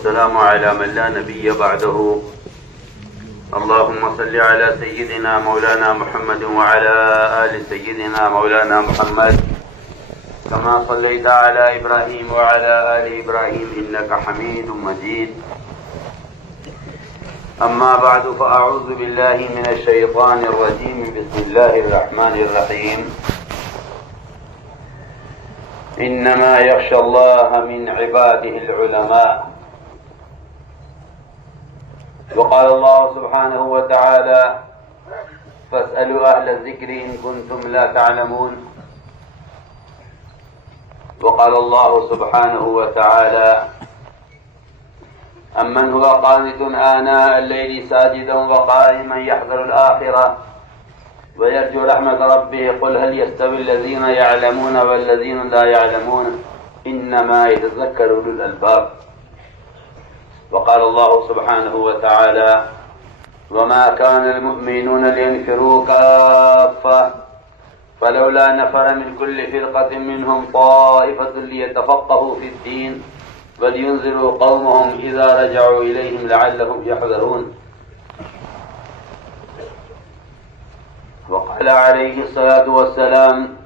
والسلام على من لا نبي بعده. اللهم صل على سيدنا مولانا محمد وعلى آل سيدنا مولانا محمد كما صليت على إبراهيم وعلى آل إبراهيم إنك حميد مجيد. أما بعد فأعوذ بالله من الشيطان الرجيم. بسم الله الرحمن الرحيم. إنما يخشى الله من عباده العلماء. وقال الله سبحانه وتعالى فاسألوا أهل الذكر إن كنتم لا تعلمون. وقال الله سبحانه وتعالى أمن هو قانت آناء الليل ساجدا وقائما يحذر الآخرة ويرجو رحمة ربه قل هل يستوي الذين يعلمون والذين لا يعلمون إنما يتذكر أولو الألباب. وقال الله سبحانه وتعالى وما كان المؤمنون لينفروا كافة فلولا نفر من كل فرقة منهم طائفة ليتفقهوا في الدين ولينذروا قومهم إذا رجعوا إليهم لعلهم يحذرون. وقال عليه الصلاة والسلام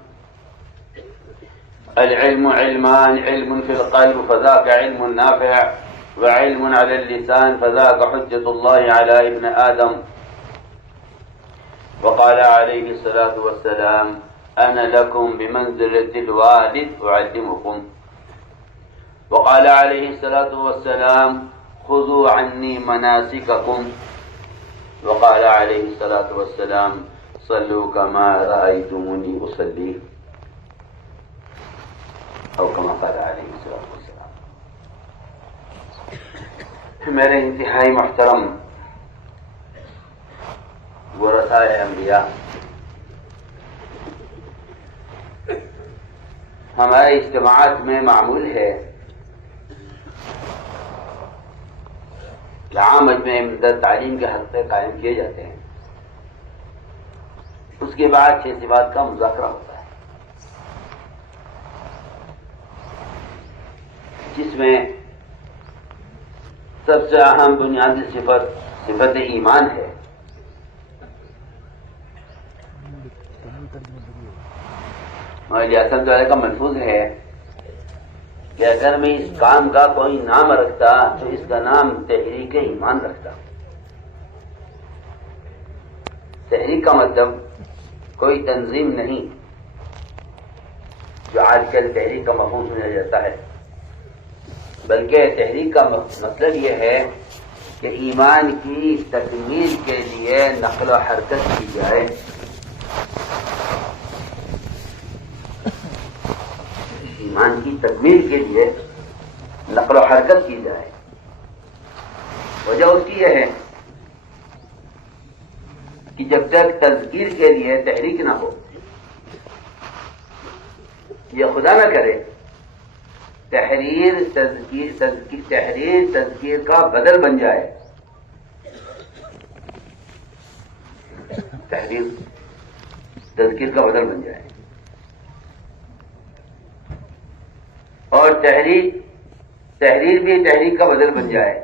العلم علمان، علم في القلب فذاك علم نافع، وعلم على اللسان فذاك حجة الله على ابن آدم. وقال عليه الصلاة والسلام أنا لكم بمنزلة الوالد أعلمكم. وقال عليه الصلاة والسلام خذوا عني مناسككم. وقال عليه الصلاة والسلام صلوا كما رأيتموني أصلي، أو كما قال عليه الصلاة والسلام. میرے انتہائی محترم ورثائے انبیاء، ہمارے اجتماعات میں معمول ہے کہ عام مجمع مدت تعلیم کے حلقے قائم کیے جاتے ہیں. اس کے بعد 6 صفات کا مذاکرہ ہوتا ہے، جس میں سب سے اہم بنیادی صفت ایمان ہے. ہمارے حسن والے کا ملفوظ ہے کہ اگر میں اس کام کا کوئی نام رکھتا تو اس کا نام تحریک ایمان رکھتا. تحریک کا مطلب کوئی تنظیم نہیں جو آج کل تحریک کا مفہوم سنا جاتا ہے، بلکہ تحریک کا مطلب یہ ہے کہ ایمان کی تکمیل کے لیے نقل و حرکت کی جائے. ایمان کی تکمیل کے لیے نقل و حرکت کی جائے. وجہ اس کی یہ ہے کہ جب تک تذکیر کے لیے تحریک نہ ہو، یہ خدا نہ کرے تحریر تذکیر کا بدل بن جائے، تحریر تذکیر کا بدل بن جائے، اور تحریر بھی تحریک کا بدل بن جائے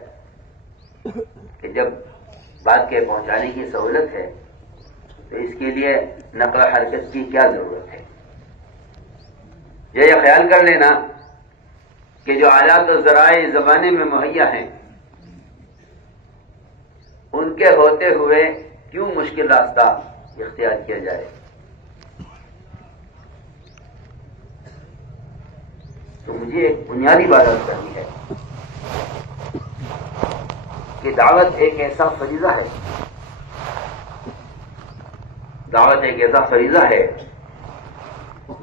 کہ جب بات کے پہنچانے کی سہولت ہے تو اس کے لیے نقل و حرکت کی کیا ضرورت ہے. یہ خیال کر لینا کہ جو آلات و ذرائع زمانے میں مہیا ہیں ان کے ہوتے ہوئے کیوں مشکل راستہ اختیار کیا جائے. تو مجھے ایک بنیادی بات عرض کرنی ہے کہ دعوت ایک ایسا فریضہ ہے، دعوت ایک ایسا فریضہ ہے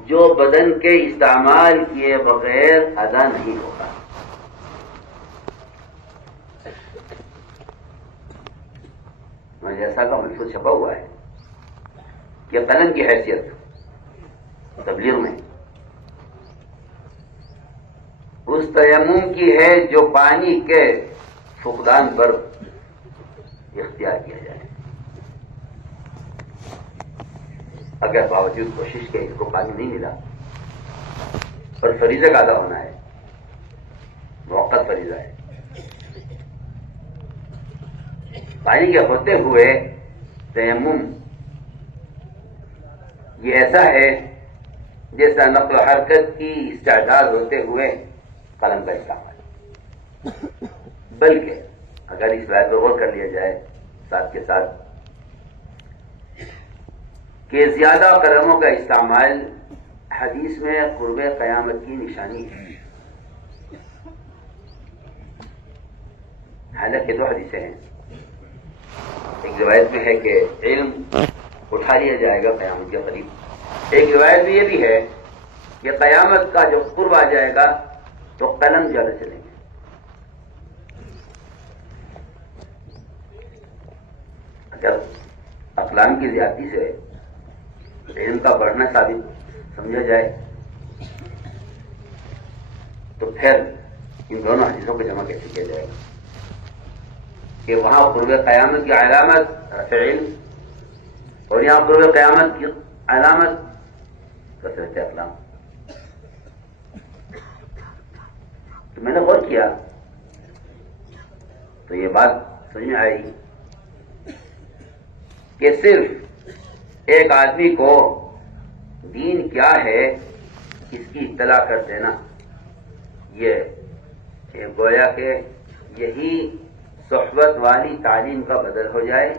جو بدن کے استعمال کیے بغیر ادا نہیں ہوگا. جیسا کا ملفوظ چھپا ہوا ہے کہ قلم کی حیثیت تبلیغ میں اس تیمم کی ہے جو پانی کے فقدان پر اختیار کیا جائے. اگر باوجود کوشش کے اس کو پانی نہیں ملا اور فریضہ کا ادا ہونا ہے، موقت فریضہ ہے، پانی کے ہوتے ہوئے تیمم یہ ایسا ہے جیسا نقل و حرکت کی استعداد ہوتے ہوئے قلم کا استعمال. بلکہ اگر اس بات پر غور کر لیا جائے ساتھ کے ساتھ کہ زیادہ قلموں کا استعمال حدیث میں قرب قیامت کی نشانی ہے. حالانکہ دو حدیثیں ہیں. ایک روایت میں ہے کہ علم اٹھا لیا جائے گا قیامت کے قریب. ایک روایت میں یہ بھی ہے کہ قیامت کا جو قرب آ جائے گا تو قلم زیادہ چلیں گے. اگر اقلام کی زیادتی سے علم کا بڑھنا ثابت سمجھا جائے تو پھر ان دونوں حدیثوں کو جمع کیسے کیا جائے گا کہ وہاں قرب قیامت کی علامت رفع علم اور یہاں قرب قیامت کی علامت کثرت اقلام. تو میں نے غور کیا تو یہ بات سمجھ میں آئی کہ صرف ایک آدمی کو دین کیا ہے اس کی اطلاع کر دینا یہ گویا کہ یہی صحبت والی تعلیم کا بدل ہو جائے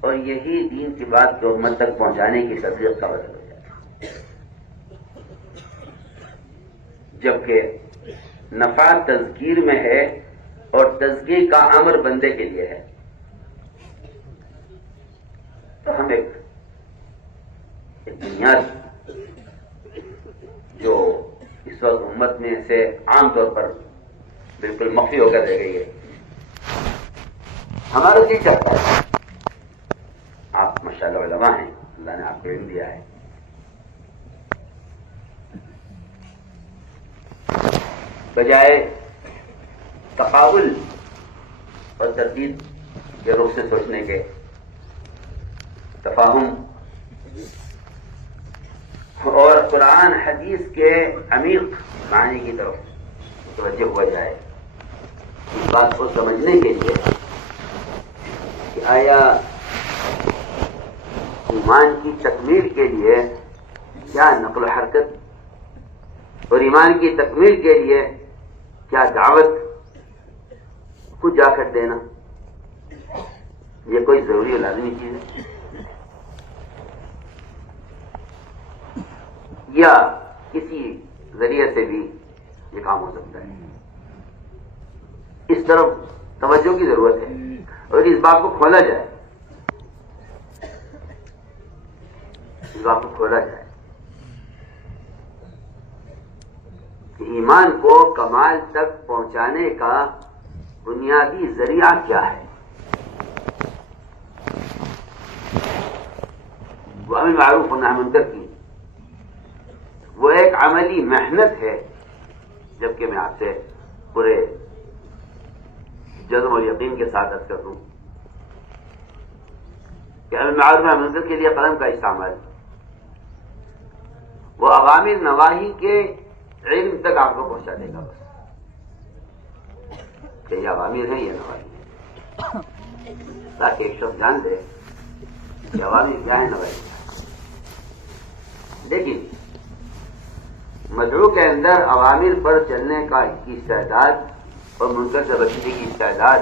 اور یہی دین کی بات جو امت تک پہنچانے کی تبلیغ کا بدل ہو جائے. جبکہ نفع تذکیر میں ہے اور تذکیر کا امر بندے کے لیے ہے. تو ہم ایک بنیاد جو اس وقت امت میں سے عام طور پر بالکل مخفی ہو کر رہ گئی ہے. ہمارا دل چاہتا ہے آپ ماشاءاللہ علماء ہیں, اللہ نے آپ کو علم دیا ہے, بجائے تقابل اور تردید کے رخ سے سوچنے کے تفاہم اور قرآن حدیث کے عمیق معنی کی طرف متوجہ ہوا جائے. اس بات کو سمجھنے کے لیے کہ آیا ایمان کی تکمیل کے لیے کیا نقل و حرکت اور ایمان کی تکمیل کے لیے کیا دعوت کو جا کر دینا یہ کوئی ضروری اور لازمی چیز ہے یا کسی ذریعے سے بھی یہ کام ہو سکتا ہے. اس طرف توجہ کی ضرورت ہے اور اس بات کو کھولا جائے, اس بات کو کھولا جائے کہ ایمان کو کمال تک پہنچانے کا بنیادی ذریعہ کیا ہے. وہ امر معروف و نہی عن منکر کی وہ ایک عملی محنت ہے, جبکہ میں آپ سے پورے جزم اور یقین کے ساتھ عرض کر دوں کہ امر معروف و نہی عن منکر کے لیے قلم کا استعمال وہ عوامر نواہی کے علم تک آپ کو پہنچا دے گا, بس کہ یہ عوامر ہیں یہ نواہی ہیں, تاکہ ایک شخص جان دے کہ عوامر کیا ہے نواہی کیا ہے. لیکن مدعو کے اندر عوامر پر چلنے کی استعداد اور منکر سے بچنے کی استعداد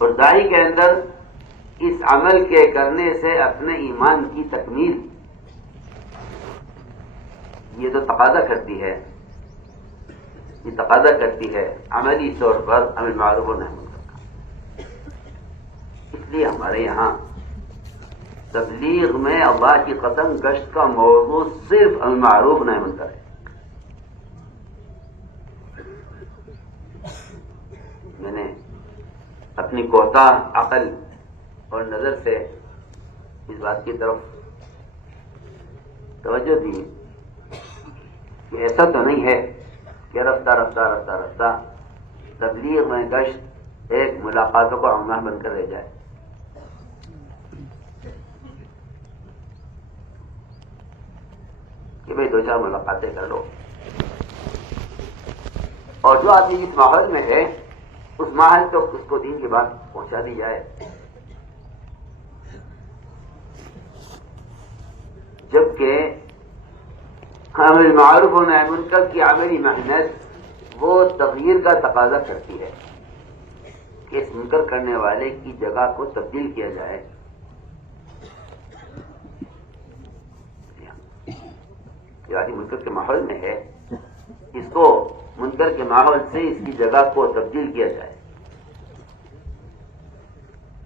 اور داعی کے اندر اس عمل کے کرنے سے اپنے ایمان کی تکمیل یہ تو تقاضا کرتی ہے, یہ تقاضا کرتی ہے عملی طور پر امر معروف و نہی عن منکر کا. اس لیے ہمارے یہاں تبلیغ میں اللہ کی قسم گشت کا موضوع صرف امر معروف نہی عن منکر ہے. میں نے اپنی کوتاہ عقل اور نظر سے اس بات کی طرف توجہ دی کہ ایسا تو نہیں ہے کہ رفتہ رفتہ رفتہ رفتہ تبلیغ میں گشت ایک ملاقاتوں کا عنوان بن کر رہ جائے. کہ بھئی 2-4 ملاقاتیں کر لو, اور جو آدمی اس ماحول میں ہے اس محل تک اس کو دین کی بات پہنچا دی جائے. جبکہ امر معروف و نہی منکر کی عملی محنت وہ تغییر کا تقاضا کرتی ہے کہ اس منکر کرنے والے کی جگہ کو تبدیل کیا جائے. جو آدمی منکر کے ماحول میں ہے اس کو منکر کے ماحول سے اس کی جگہ کو تبدیل کیا جائے.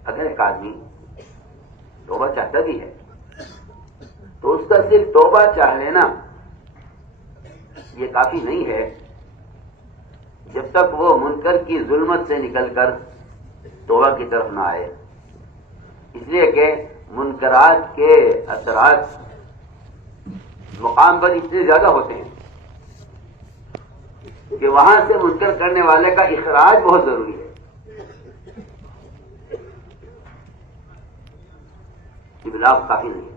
اگر ایک آدمی توبہ چاہتا بھی ہے تو اس کا صرف توبہ چاہ لینا یہ کافی نہیں ہے جب تک وہ منکر کی ظلمت سے نکل کر توبہ کی طرف نہ آئے. اس لیے کہ منکرات کے اثرات مقام پر اتنے زیادہ ہوتے ہیں کہ وہاں سے منکر کرنے والے کا اخراج بہت ضروری ہے. ابلاغ کافی نہیں ہے.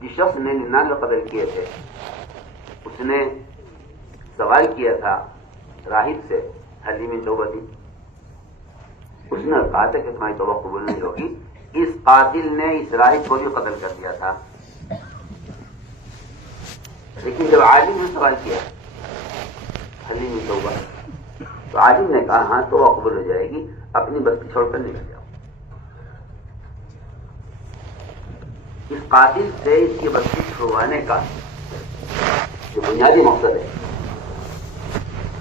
جس شخص نے 99 قتل کیے تھے اس نے سوال کیا تھا راہب سے حلیم توبتی. اس نے کہا تھا کہ تمہاری توبہ قبول نہیں ہوگی. اس قاتل نے اس راہب کو بھی قتل کر دیا تھا. لیکن جب عالم نے سوال کیا حلیم توبہ تو عالم نے کہا ہاں توبہ قبول ہو جائے گی, اپنی بستی چھوڑ کر نکل جاؤ. اس قاتل سے اس کی بستی چھڑوانے کا جو بنیادی مقصد ہے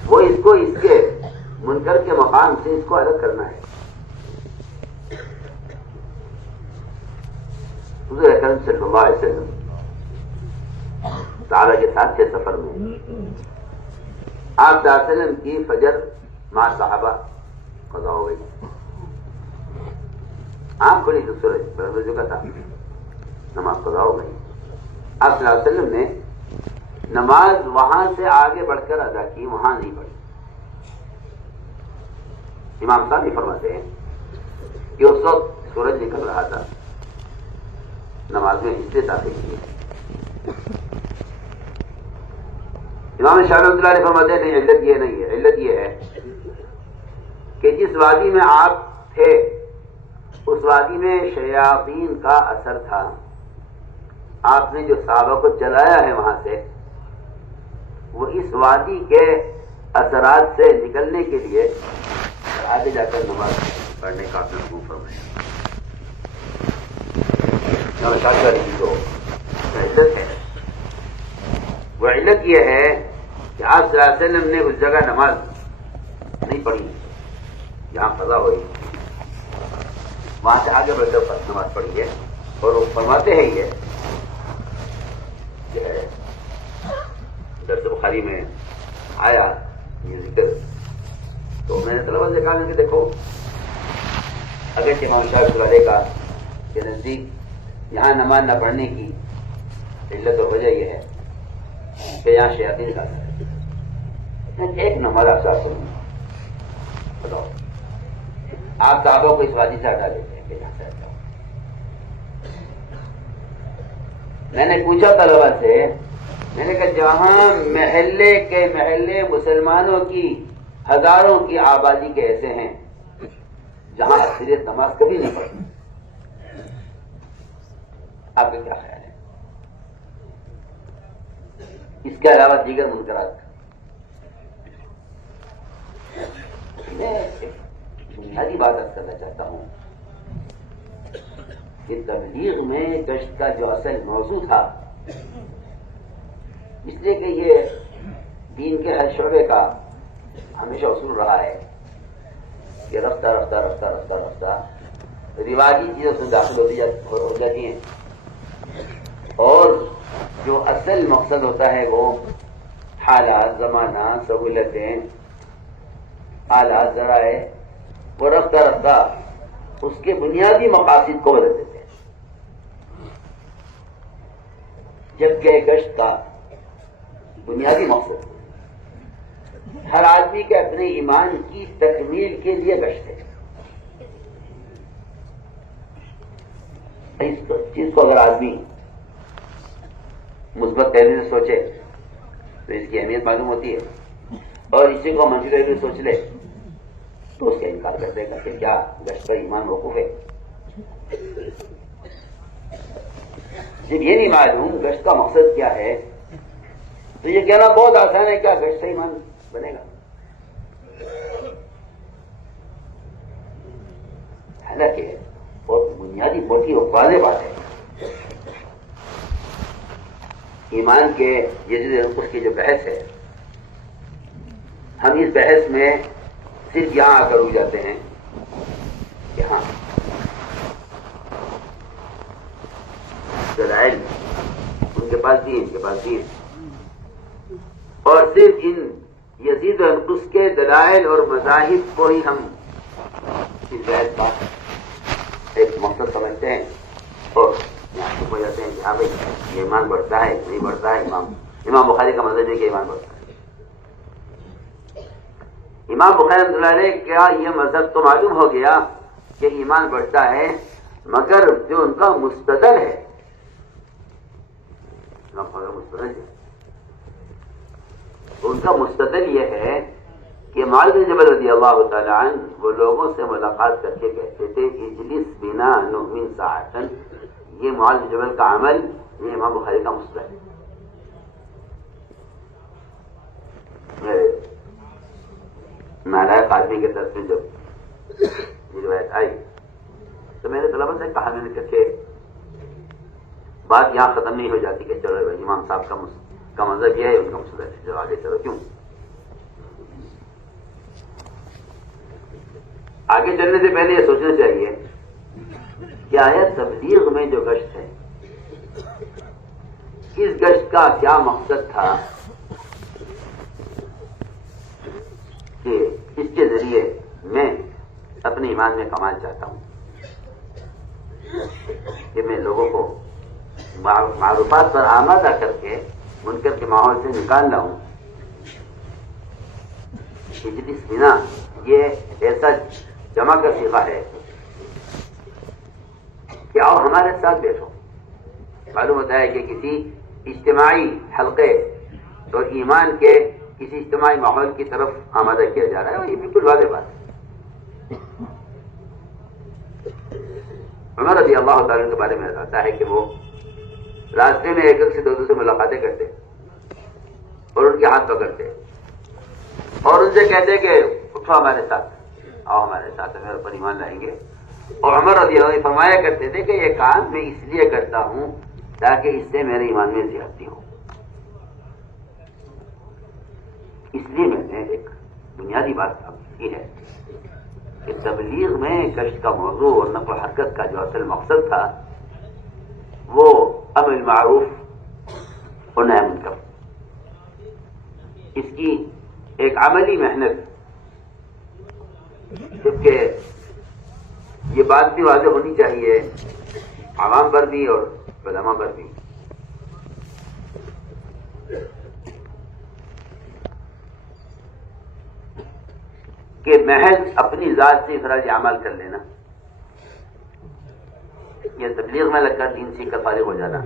وہ اس کو اس کے منکر کے مقام سے اس کو الگ کرنا ہے. حضور اکرم صلی اللہ علیہ وسلم صحابہ کے ساتھ کے سفر میں آپ صلی اللہ علیہ وسلم کی فجر مع صحابہ قضا ہو گئی. آنکھ کھلی تو سورج برابر جو کا تھا, نماز قضا ہو گئی. آپ صلی اللہ علیہ وسلم نے نماز وہاں سے آگے بڑھ کر ادا کی, وہاں نہیں پڑھی. امام صاحب یہ فرماتے ہیں کہ اس وقت سورج نکل رہا تھا, نماز میں حصے داخل کیے. امام شافعی رحمۃ اللہ علیہ فرماتے ہیں علت یہ نہیں ہے, علت یہ ہے کہ جس وادی میں آپ تھے اس وادی میں شیاطین کا اثر تھا. آپ نے جو صحابہ کو چلایا ہے وہاں سے وہ اس وادی کے اثرات سے نکلنے کے لیے آگے جا کر نماز پڑھنے کا آپ نے حکم فرمایا. جو علت ہے وہ علت یہ ہے کہ آپ صلی اللہ علیہ وسلم نے اس جگہ نماز نہیں پڑھی جہاں قضا ہوئی, وہاں سے آگے بڑھ کر نماز پڑھی ہے. اور وہ فرماتے ہیں یہ کہ درس بخاری میں آیا یہ ذکر, تو میں نے طلبہ سے کہا کہ دیکھو اگر امام شافعی والے کا کے نزدیک یہاں نماز نہ پڑھنے کی علت اور وجہ یہ ہے کہ یہاں شیاطین کا اثر ہے. ایک نماز آپ صاحب سنوں بتاؤ, آپ صحابوں کو اس وادی سے ہٹا دیتے ہیں کہ یہاں سے ہٹاؤ. میں نے پوچھا طلبا سے, میں نے کہا جہاں محلے مسلمانوں کی ہزاروں کی آبادی کے ایسے ہیں جہاں اکثریت نماز کبھی نہیں پڑھتی, آپ کا کیا خیال ہے؟ اس کے علاوہ دیگر منکرات. میں بنیادی بات ارد کرنا چاہتا ہوں کہ تبلیغ میں گشت کا جو اصل موضوع تھا, اس لیے کہ یہ دین کے ہر شعبے کا ہمیشہ اصول رہا ہے کہ رفتہ رفتہ رفتہ رفتہ رفتہ رواجی چیزوں سے داخل ہو جاتی ہیں, اور جو اصل مقصد ہوتا ہے وہ حالات, زمانہ, سہولتیں, آلات, ذرائع, وہ رفتہ رفتہ اس کے بنیادی مقاصد کو بدل دیتے ہیں. جبکہ گشت کا بنیادی مقصد ہر آدمی کے اپنے ایمان کی تکمیل کے لیے گشت ہے. اس چیز کو اگر آدمی مثبت پہلو سے سوچے تو اس کی اہمیت معلوم ہوتی ہے. اور اسی کو منفی بھی سوچ لے تو اس کا انکار کر دے گا کہ کیا گشت پر ایمان موقوف ہے. جب یہ نہیں معلوم گشت کا مقصد کیا ہے تو یہ کہنا بہت آسان ہے، کیا گشت سے ایمان بنے گا؟ حالانکہ بہت بنیادی موٹی اور واضح بات ہے. ایمان کے اس کی جو بحث ہے، ہم اس بحث میں صرف یہاں آ کر رک جاتے ہیں کہ ہاں دلائل ان کے پاس دین اور صرف ان یزید و انقص کے دلائل اور مذاہب کو ہی ہم اس بحث کا ایک مقصد سمجھتے ہیں اور یہاں ہو جاتے ہیں کہ ہاں بھائی یہ ایمان بڑھتا ہے نہیں بڑھتا ہے. امام بخاری کا مذہب ہے کہ ایمان بڑھتا ہے. امام بخاری رحمۃ اللہ علیہ کیا یہ مذہب تو معلوم ہو گیا کہ ایمان بڑھتا ہے، مگر جو ان کا مستدل ہے ان کا مستدل یہ ہے کہ معاذ بن جبل رضی اللہ تعالی عنہ وہ لوگوں سے ملاقات کر کے کہتے تھے اجلس بنا نؤمن ساعتن. یہ معاذ بن جبل کا عمل یہ امام بخاری کا مستدل ہے. نالائق آدمی کے طرف میں جب یہ روایت آئی تو میرے طلبہ سے کہا میں نے کہ بات یہاں ختم نہیں ہو جاتی کہ چلو بھائی امام صاحب کا مذہب یہ ہے ان کا مستدل ہے، جو آگے چلو. کیوں آگے چلنے سے پہلے یہ سوچنا چاہیے کہ آیا تبلیغ میں جو گشت ہے اس گشت کا کیا مقصد تھا کہ اس کے ذریعے میں اپنے ایمان میں کمال چاہتا ہوں کہ میں لوگوں کو معروفات پر آمادہ کر کے منکر کے ماحول سے نکال لاؤں. اجلس بنا یہ ایسا جمع کا صیغہ ہے کہ آؤ ہمارے ساتھ بیٹھو. معلوم ہوتا ہے کہ کسی اجتماعی حلقے اور ایمان کے کسی اجتماعی ماحول کی طرف آمادہ کیا جا رہا ہے اور یہ بالکل واضح بات ہے. عمر رضی اللہ تعالیٰ کے بارے میں آتا ہے کہ وہ راستے میں ایک سے دو سے ملاقاتیں کرتے اور ان کے ہاتھ پکڑتے اور ان سے کہتے کہ اٹھو ہمارے ساتھ، آؤ ہمارے ساتھ ہمیں پر ایمان لائیں گے. اور عمر رضی اللہ عنہ فرمایا کرتے تھے کہ یہ کام میں اس لیے کرتا ہوں تاکہ اس سے میرے ایمان میں زیادتی ہو. اس لیے میں نے ایک بنیادی بات کی ہے کہ تبلیغ میں گشت کا موضوع اور نقل و حرکت کا جو اصل مقصد تھا وہ امر معروف اور نہی منکر، اس کی ایک عملی محنت. جبکہ یہ بات بھی واضح ہونی چاہیے عوام پر بھی اور علماء پر بھی کہ محض اپنی ذات سے اخراج اعمال کر لینا، یہ تبلیغ میں لگ کر دین سیکھ کر فارغ ہو جانا،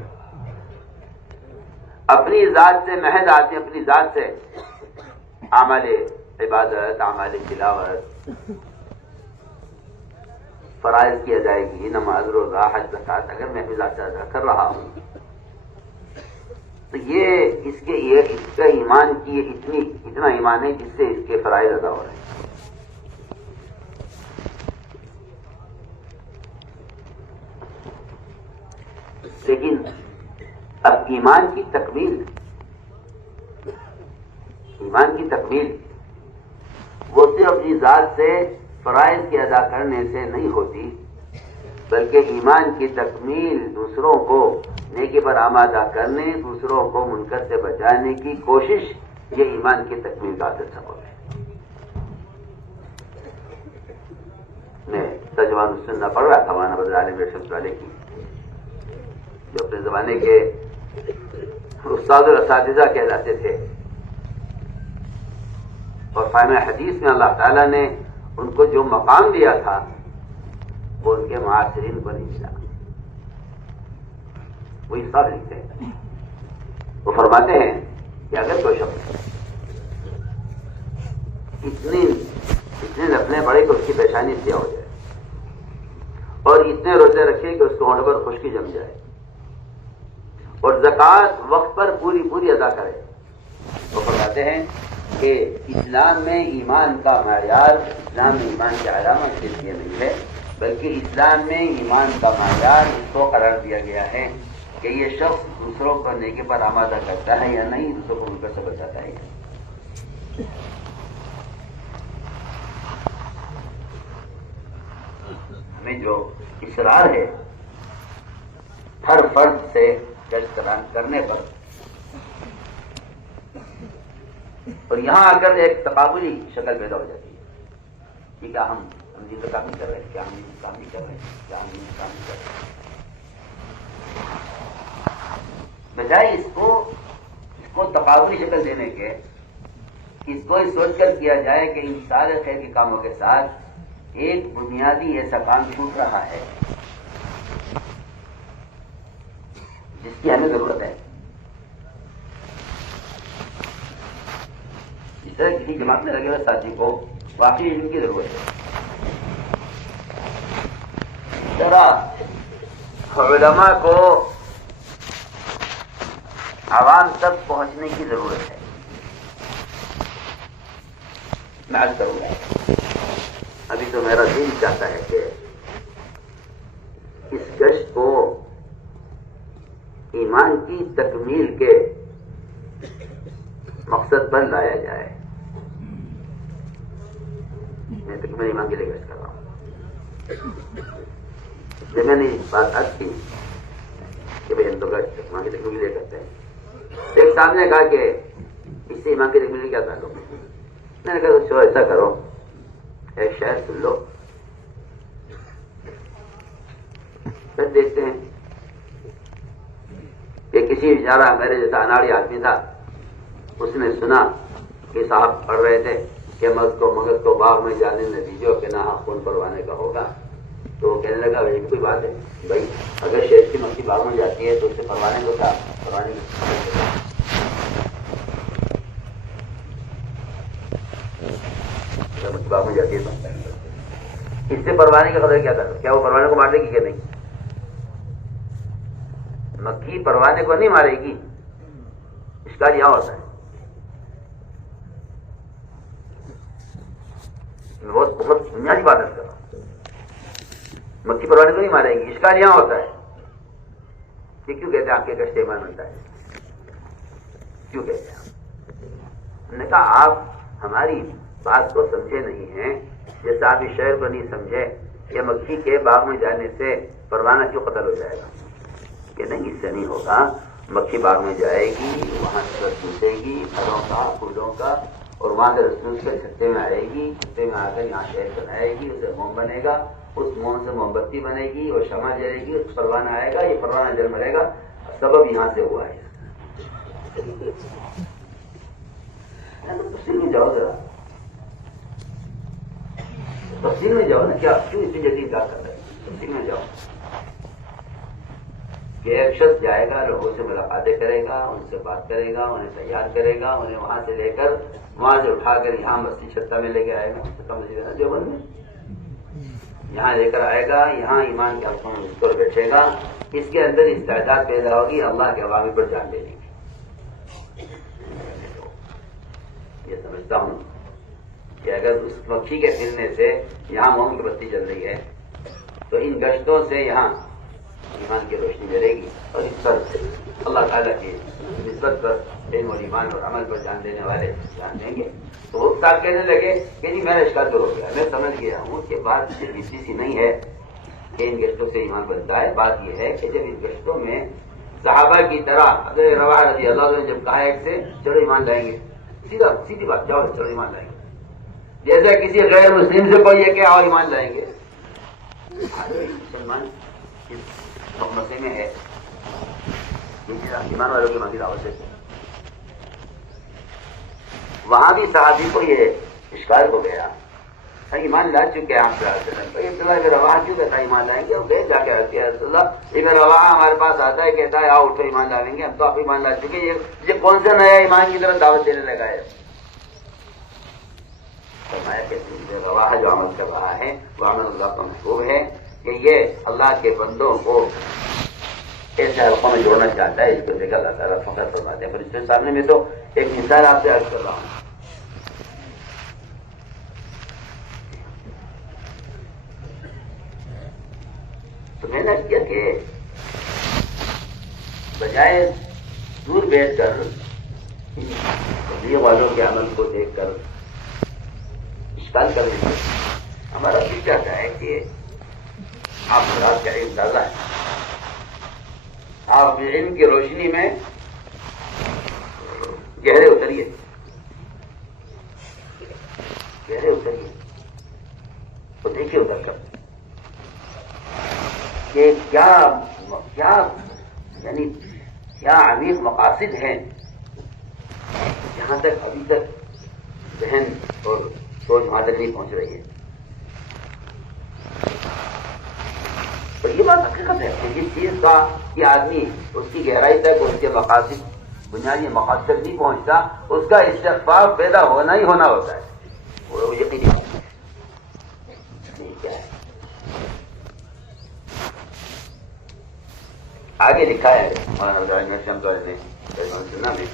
اپنی ذات سے محض آتے اپنی ذات سے اعمال عبادت، اعمال تلاوت، فرائض کی ادائیگی، نماز، روزہ، حج، زکات اگر میں اپنی ذات سے ادا کر رہا ہوں تو یہ اس کا ایمان کی اتنا ایمان ہے جس سے اس کے فرائض ادا ہو رہے ہیں. لیکن اب ایمان کی تکمیل وہ صرف اپنی ذات سے فرائض کے ادا کرنے سے نہیں ہوتی، بلکہ ایمان کی تکمیل دوسروں کو نیکی پر آمادہ کرنے، دوسروں کو منکر سے بچانے کی کوشش، یہ ایمان کی تکمیل کا اصل سبب ہے. میں ترجمان السنہ پڑھ رہا تھا مولانا بدر عالم رحمۃ اللہ کی، جو اپنے زمانے کے استاد اور اساتذہ کہلاتے تھے اور فہم حدیث میں اللہ تعالیٰ نے ان کو جو مقام دیا تھا وہ ان کے معاصرین کو نہیں ملا. وہ اس بات لکھتے ہیں، وہ فرماتے ہیں کہ اگر کوئی شخص اتنی نفلیں پڑھے کہ اس کی پیشانی سیاہ ہو جائے، اور اتنے روزے رکھے کہ اس کو ہونٹ پر خشکی جم جائے، اور زکوٰۃ وقت پر پوری ادا کرے۔ وہ فرماتے ہیں کہ اسلام میں ایمان کا معیار، اسلام میں ایمان کی علامت صرف یہ نہیں ہے، بلکہ اسلام میں ایمان کا معیار اس کو قرار دیا گیا ہے کہ یہ شخص دوسروں کو نیکی پر آمادہ کرتا ہے یا نہیں، دوسروں کو منکر سے بچاتا ہے۔ ہمیں جو اصرار ہے ہر فرد سے گشت کرنے پر، اور یہاں آ کر ایک تقابلی شکل پیدا ہو جاتی ہے کہ کیا ہم یہ تو کام نہیں کر رہے ہیں، کیا ہم یہ کام نہیں کر رہے ہیں، کیا ہم یہ کام نہیں کر رہے ہیں۔ بجائے اس کو تقابلی شکل دینے کے، اس کو سوچ کر کیا جائے کہ ان سارے خیر کے کاموں کے ساتھ ایک بنیادی ایسا کام چھوٹ رہا ہے جس کی ہمیں ضرورت ہے۔ اس طرح کسی جماعت میں لگے ہوئے ساتھی کو واقعی علم کی ضرورت ہے، ذرا علماء کو عوام تک پہنچنے کی ضرورت ہے۔ میں عرض کروں گا، ابھی تو میرا دل چاہتا ہے کہ اس گشت کو ایمان کی تکمیل کے مقصد پر لایا جائے۔ میں تکمیل ایمان کے لیے گشت کر رہا ہوں، اس لیے میں نے بات عرض کی کہ بھائی ہم تو گشت ایمان کی تکمیل کے لیے کرتے ہیں۔ ایک صاحب نے کہا کہ اس سے ایمان کی تکمیل کیا تعلق ہے؟ میں نے کہا تو ایسا کرو، ایک شاعر سن لو، پھر دیکھتے ہیں کہ کسی بیچارہ میرے جیسا اناڑی آدمی تھا، اس نے سنا کہ صاحب پڑھ رہے تھے کہ مغز کو باغ میں جانے نہ دیجیے کہ نہ خون پروانے کا ہوگا، تو وہ کہنے لگا بھائی کوئی بات ہے بھائی، اگر شہد کی مکھی باغ میں جاتی ہے تو اس سے پروانے کو کیا پروانے مکھی باغ میں جاتی ہے تو اس سے پروانے کا قدر کیا تھا؟ کیا وہ پروانے کو مار دے گی کہ نہیں؟ مکھی پروانے کو نہیں مارے گی، اشکال یہاں ہوتا ہے۔ میں بہت بنیادی بات کر رہا ہوں، مکھی پروانے کو نہیں مارے گی، اشکال یہاں ہوتا ہے کہ کیوں کہتے ہیں آپ کے گشت ایمان بنتا ہے؟ کیوں کہتے ہیں؟ ہم نے کہا آپ ہماری بات کو سمجھے نہیں ہیں، جیسا آپ اس شعر کو نہیں سمجھے کہ مکھی کے باغ میں جانے سے پروانہ کیوں قتل ہو جائے گا، کہ نہیں اس سے نہیں ہوگا۔ مکھی باغ میں جائے گی، وہاں سے پوچھے گی پھلوں کا پھولوں کا، اور وہاں سے رسول کے چھتے میں آئے گی، چھتے میں آ کر یہاں شہد بنائے گی، اسے موم بنے گا، اس موم سے موم بتی بنے گی اور شمع جلے گی، اس پروانہ آئے گا، یہ پروانہ جل مرے گا، سبب یہاں سے ہوا ہے۔ تفصیل میں جاؤ ذرا، تفصیل میں جاؤ نا، کیا کیوں اتنی جدید بات کر رہے ہیں؟ تفصیل میں جاؤ کہ ایک شخص جائے گا، لوگوں سے ملاقاتیں کرے گا، ان سے بات کرے گا، انہیں تیار کرے گا، انہیں وہاں سے لے کر وہاں سے اٹھا کر یہاں مسجد چھتہ میں لے کے آئے گا، دیوبند میں یہاں لے کر آئے گا، یہاں ایمان کے حلقوں میں اس پر بیٹھے گا، اس کے اندر استعداد پیدا ہوگی اللہ کے عوامی پر جان دینے کی۔ یہ سمجھتا ہوں کہ اگر اس مکھی کے پھرنے سے یہاں موم کی بتی جل رہی ہے تو ان گشتوں سے یہاں ایمان کی روشنی جلے گی، اور اس پر اللہ تعالیٰ کی نسبت پر علم اور ایمان اور عمل پر جان دینے والے جان دیں گے۔ تو وہ صاحب کہنے لگے کہ جی میرا اشکال دور ہو گیا، میں سمجھ گیا ہوں کہ بات صرف اسی سی نہیں ہے کہ ان گشتوں سے ایمان بنتا ہے، بات یہ ہے کہ جب ان گشتوں میں صحابہ کی طرح حضرت رواحہ رضی اللہ عنہ نے جب کہا ایک سے چلو ایمان لائیں گے، سیدھی بات جاؤ چلو ایمان لائیں گے، جیسا کسی غیر مسلم سے کوئی یہ کہ اور ایمان لائیں گے، مسلمان اس مسئلے میں ہے ایمان والوں کی مانگی دعوت سے، وہاں بھی صحابی کو یہ اشکال ہو گیا، ایمان لا چکے ہیں آپ عبداللہ رواحہ کیوں کہتا ہے ایمان لائیں گے، اور جا کے رکھتے ہیں رسول اللہ ابن رواحہ ہمارے پاس آتا ہے کہتا ہے آؤ اٹھو ایمان لا لیں گے، ہم تو آپ ایمان لا چکے، یہ کون سا نیا ایمان کی طرف دعوت دینے لگا ہے؟ گواہ جو عمل کر رہا ہے وہ عمل اللہ کا محبوب ہے کہ یہ اللہ کے بندوں کو ایسے حلقوں میں جوڑنا چاہتا ہے. اس کو دیکھا اللہ تعالیٰ فخر فرماتے ہیں. پر اس کے سامنے میں تو ایک مثال آپ سے عرض کر رہا ہوں. تو میں نے کیا کہ بجائے دور بیٹھ کر تبلیغ والوں کے عمل کو دیکھ کر اشکال کرنے سے ہمارا دل چاہتا ہے کہ آپ رات کا علم تازہ ہے, آپ علم کی روشنی میں گہرے اتریے تو دیکھیے ادھر کر کہ کیا یعنی کیا عمیق مقاصد ہیں جہاں تک ابھی تک ذہن اور سوچ وہاں تک نہیں پہنچ رہی ہے. تو یہ بات حقیقت ہے کہ جس چیز کا کہ آدمی اس کی گہرائی تک اس کے مقاصد بنیادی مقاصد تک نہیں پہنچتا, اس کا استغفار پیدا ہونا ہی ہونا ہوتا ہے. وہ یقینی بات نہیں. کیا ہے آگے لکھا ہے مولانا سننا میں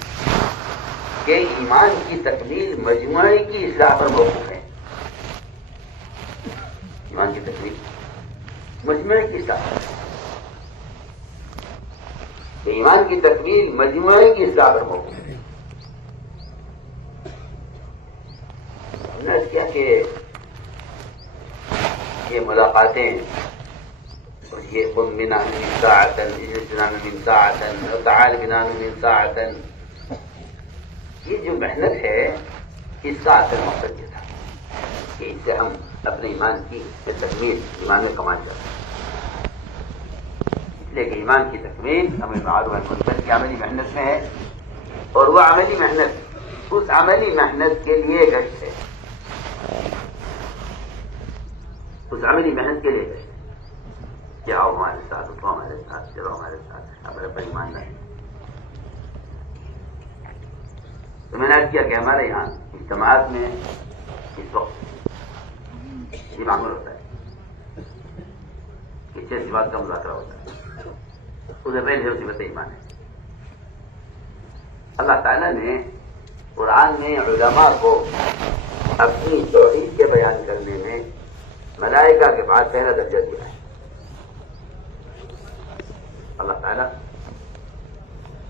کہ ایمان کی تکمیل مجموعے کی اصلاح پر موقوف ہے. ایمان کی تکمیل مجموعے کی اصلاح, ایمان کی تکمیل مجموعے کی اصلاح پر موقوف ہے. ہم نے کیا کہ یہ ملاقاتیں یہ قم بنا من ساعة اجلسنا من ساعة تعال بنا من ساعة, یہ جو محنت ہے اس کا اصل مقصد یہ تھا کہ اس سے ہم اپنے ایمان کی تکمیل ایمان میں کمال کرتے ہیں. اس لیے کہ ایمان کی تکمیل ہمیں معلوم ہے کی عملی محنت میں ہے, اور وہ عملی محنت اس عملی محنت کے لیے گشت ہے, اس عملی محنت کے لیے گشت. کیا آؤ ہمارے ساتھ, اٹھو ہمارے ساتھ, چلو ہمارے ساتھ, ہمارے پر ایمان نہیں. تو میں نے عرض کیا کہ ہمارے یہاں اجتماعات میں اس وقت یہ معمول ہوتا ہے کہ 6 صفات کا مذاکرہ ہوتا ہے. اسے پہلے صفت ایمان ہے. اللہ تعالیٰ نے قرآن میں علماء کو اپنی توحید کے بیان کرنے میں ملائکہ کے بعد پہلا درجہ دیا ہے. اللہ تعالیٰ,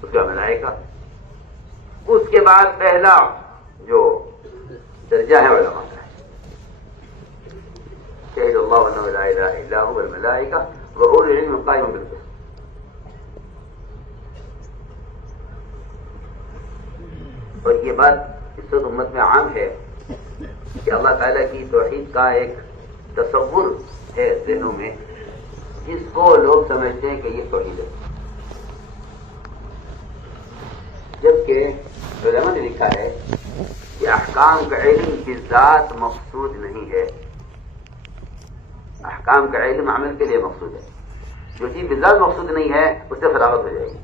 اس کا ملائکہ, اس کے بعد پہلا جو درجہ ہے علماء کا ہے. شہد اللہ انہ لا الہ الا هو والملائکہ واولو العلم قائما بالقسط. اور یہ بات اس وقت امت میں عام ہے کہ اللہ تعالیٰ کی توحید کا ایک تصور ہے ذہنوں میں جس کو لوگ سمجھتے ہیں کہ یہ توحید ہے, جبکہ علماء نے لکھا ہے کہ احکام کا علم کی ذات مقصود نہیں ہے. احکام کا علم عمل کے لیے مقصود ہے. جو چیز بذات مقصود نہیں ہے اس سے فراغت ہو جائے گی.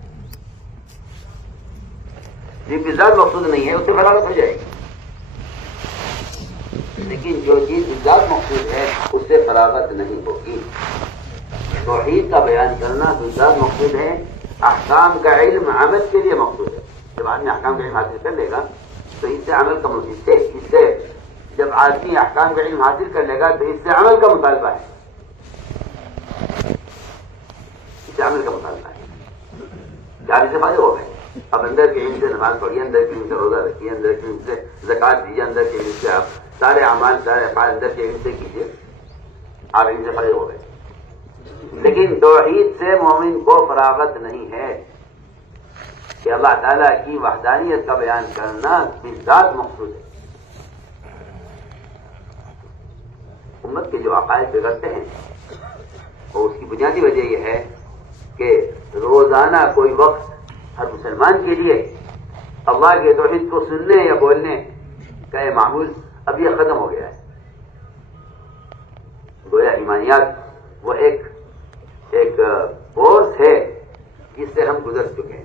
جو بذات مقصود نہیں ہے اس سے فراغت ہو جائے گی, لیکن جو چیز بذات مقصود ہے اس سے فراغت نہیں ہوگی. توحید کا بیان کرنا بذات مقصود ہے, احکام کا علم عمل کے لیے مقصود ہے. جب آدمی احکام کا علم حاصل کر لے گا تو اس سے عمل کا اس سے جب آدمی احکام کا علم حاصل کر لے گا تو اس سے عمل کا مطالبہ ہے. اس سے عمل کا مطالبہ ہے. چار سے فائدے ہو گئے. اب اندر کے علم سے نماز پڑھیے, اندر کے علم سے روزہ رکھیے, اندر کے علم سے زکات دیجیے, اندر کے علم سے آپ سارے اعمال سارے افعال اندر کے علم سے کیجیے, آپ علم سے فائدے ہو گئے. لیکن توحید سے مومن کو فراغت نہیں ہے کہ اللہ تعالیٰ کی وحدانیت کا بیان کرنا بذات مقصود ہے. امت کے جو عقائد بگڑتے ہیں اور اس کی بنیادی وجہ یہ ہے کہ روزانہ کوئی وقت ہر مسلمان کے لیے اللہ کے توحید کو سننے یا بولنے کا یہ معمول اب یہ ختم ہو گیا ہے. گویا ایمانیات وہ ایک کورس ہے جس سے ہم گزر چکے ہیں.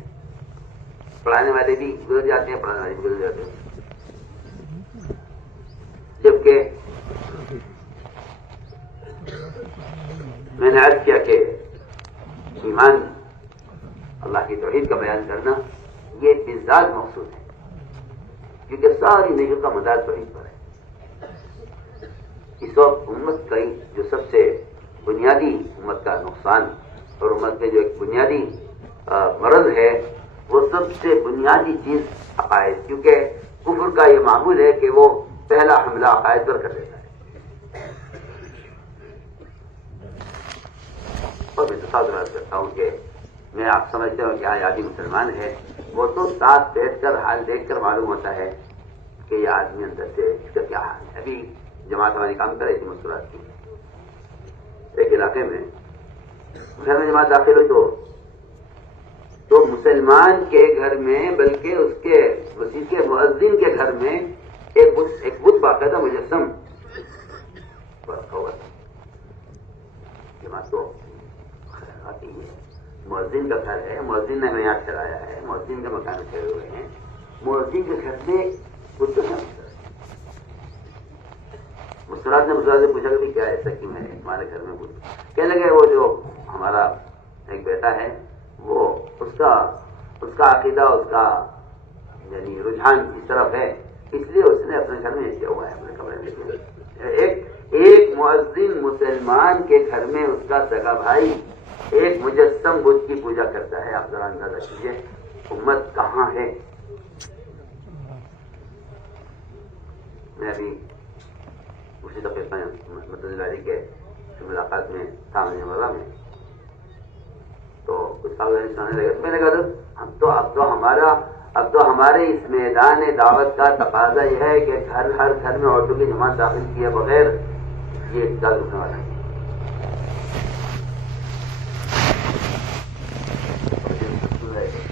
پڑھانے والے بھی گزر جاتے ہیں, پڑھانے والے بھی گزر جاتے ہیں, جبکہ نے عرض کیا کہ ایمان اللہ کی توحید کا بیان کرنا یہ بالذات مقصود ہے، کیونکہ ساری نیکیوں کا مدار توحید پر ہے۔ اس وقت امت کا جو سب سے بنیادی امت کا نقصان اور امت میں جو ایک بنیادی مرض ہے وہ سب سے بنیادی چیز عقائد، کیونکہ کفر کا یہ معمول ہے کہ وہ پہلا حملہ عقائد پر کر دیتا ہے۔ اور میں تصور کرتا ہوں کہ میں آپ سمجھتے ہوں کہ آدمی مسلمان ہے، وہ تو ساتھ بیٹھ کر حال دیکھ کر معلوم ہوتا ہے کہ یہ آدمی اندر سے اس کا کیا حال ہے۔ ابھی جماعت ہماری کام کر رہی تھی مسکرات کی ایک علاقے میں، گھر میں جماعت داخل ہوئی تو مسلمان کے گھر میں بلکہ اس کے مسجد کے مؤذن کے گھر میں ایک بت باقاعدہ مجسم رکھا ہوا تھا۔ جماعت تو آتی ہے، مؤذن کا گھر ہے، مؤذن نے ہمیں یہاں چلایا ہے، مؤذن کے مکان میں کھڑے ہوئے ہیں، مؤذن کے گھر میں بت ہے۔ مسکرات نے مسکرات سے پوچھا کہ کیا ایسا کیوں ہے ہمارے گھر میں بت؟ کہنے لگے وہ جو ہمارا ایک بیٹا ہے وہ اس کا عقیدہ، اس کا یعنی رجحان اس طرف ہے، اس لیے اس نے اپنے گھر میں کیا ہوا ہے، اپنے کمرے میں۔ ایک مؤذن مسلمان کے گھر میں اس کا سگا بھائی ایک مجسم بت کی پوجا کرتا ہے، آپ ذرا اندازہ کیجیے امت کہاں ہے۔ میں ابھی اسی دفعہ مدنی کے ملاقات میں تھا مرہ میں، تو کچھ سامنے لگے، میں نے کہا اب تو ہمارے اس میدان دعوت کا تقاضا یہ ہے کہ ہر گھر میں عورتوں کی جماعت داخل کیے بغیر یہ اقدار رکنے والا ہے۔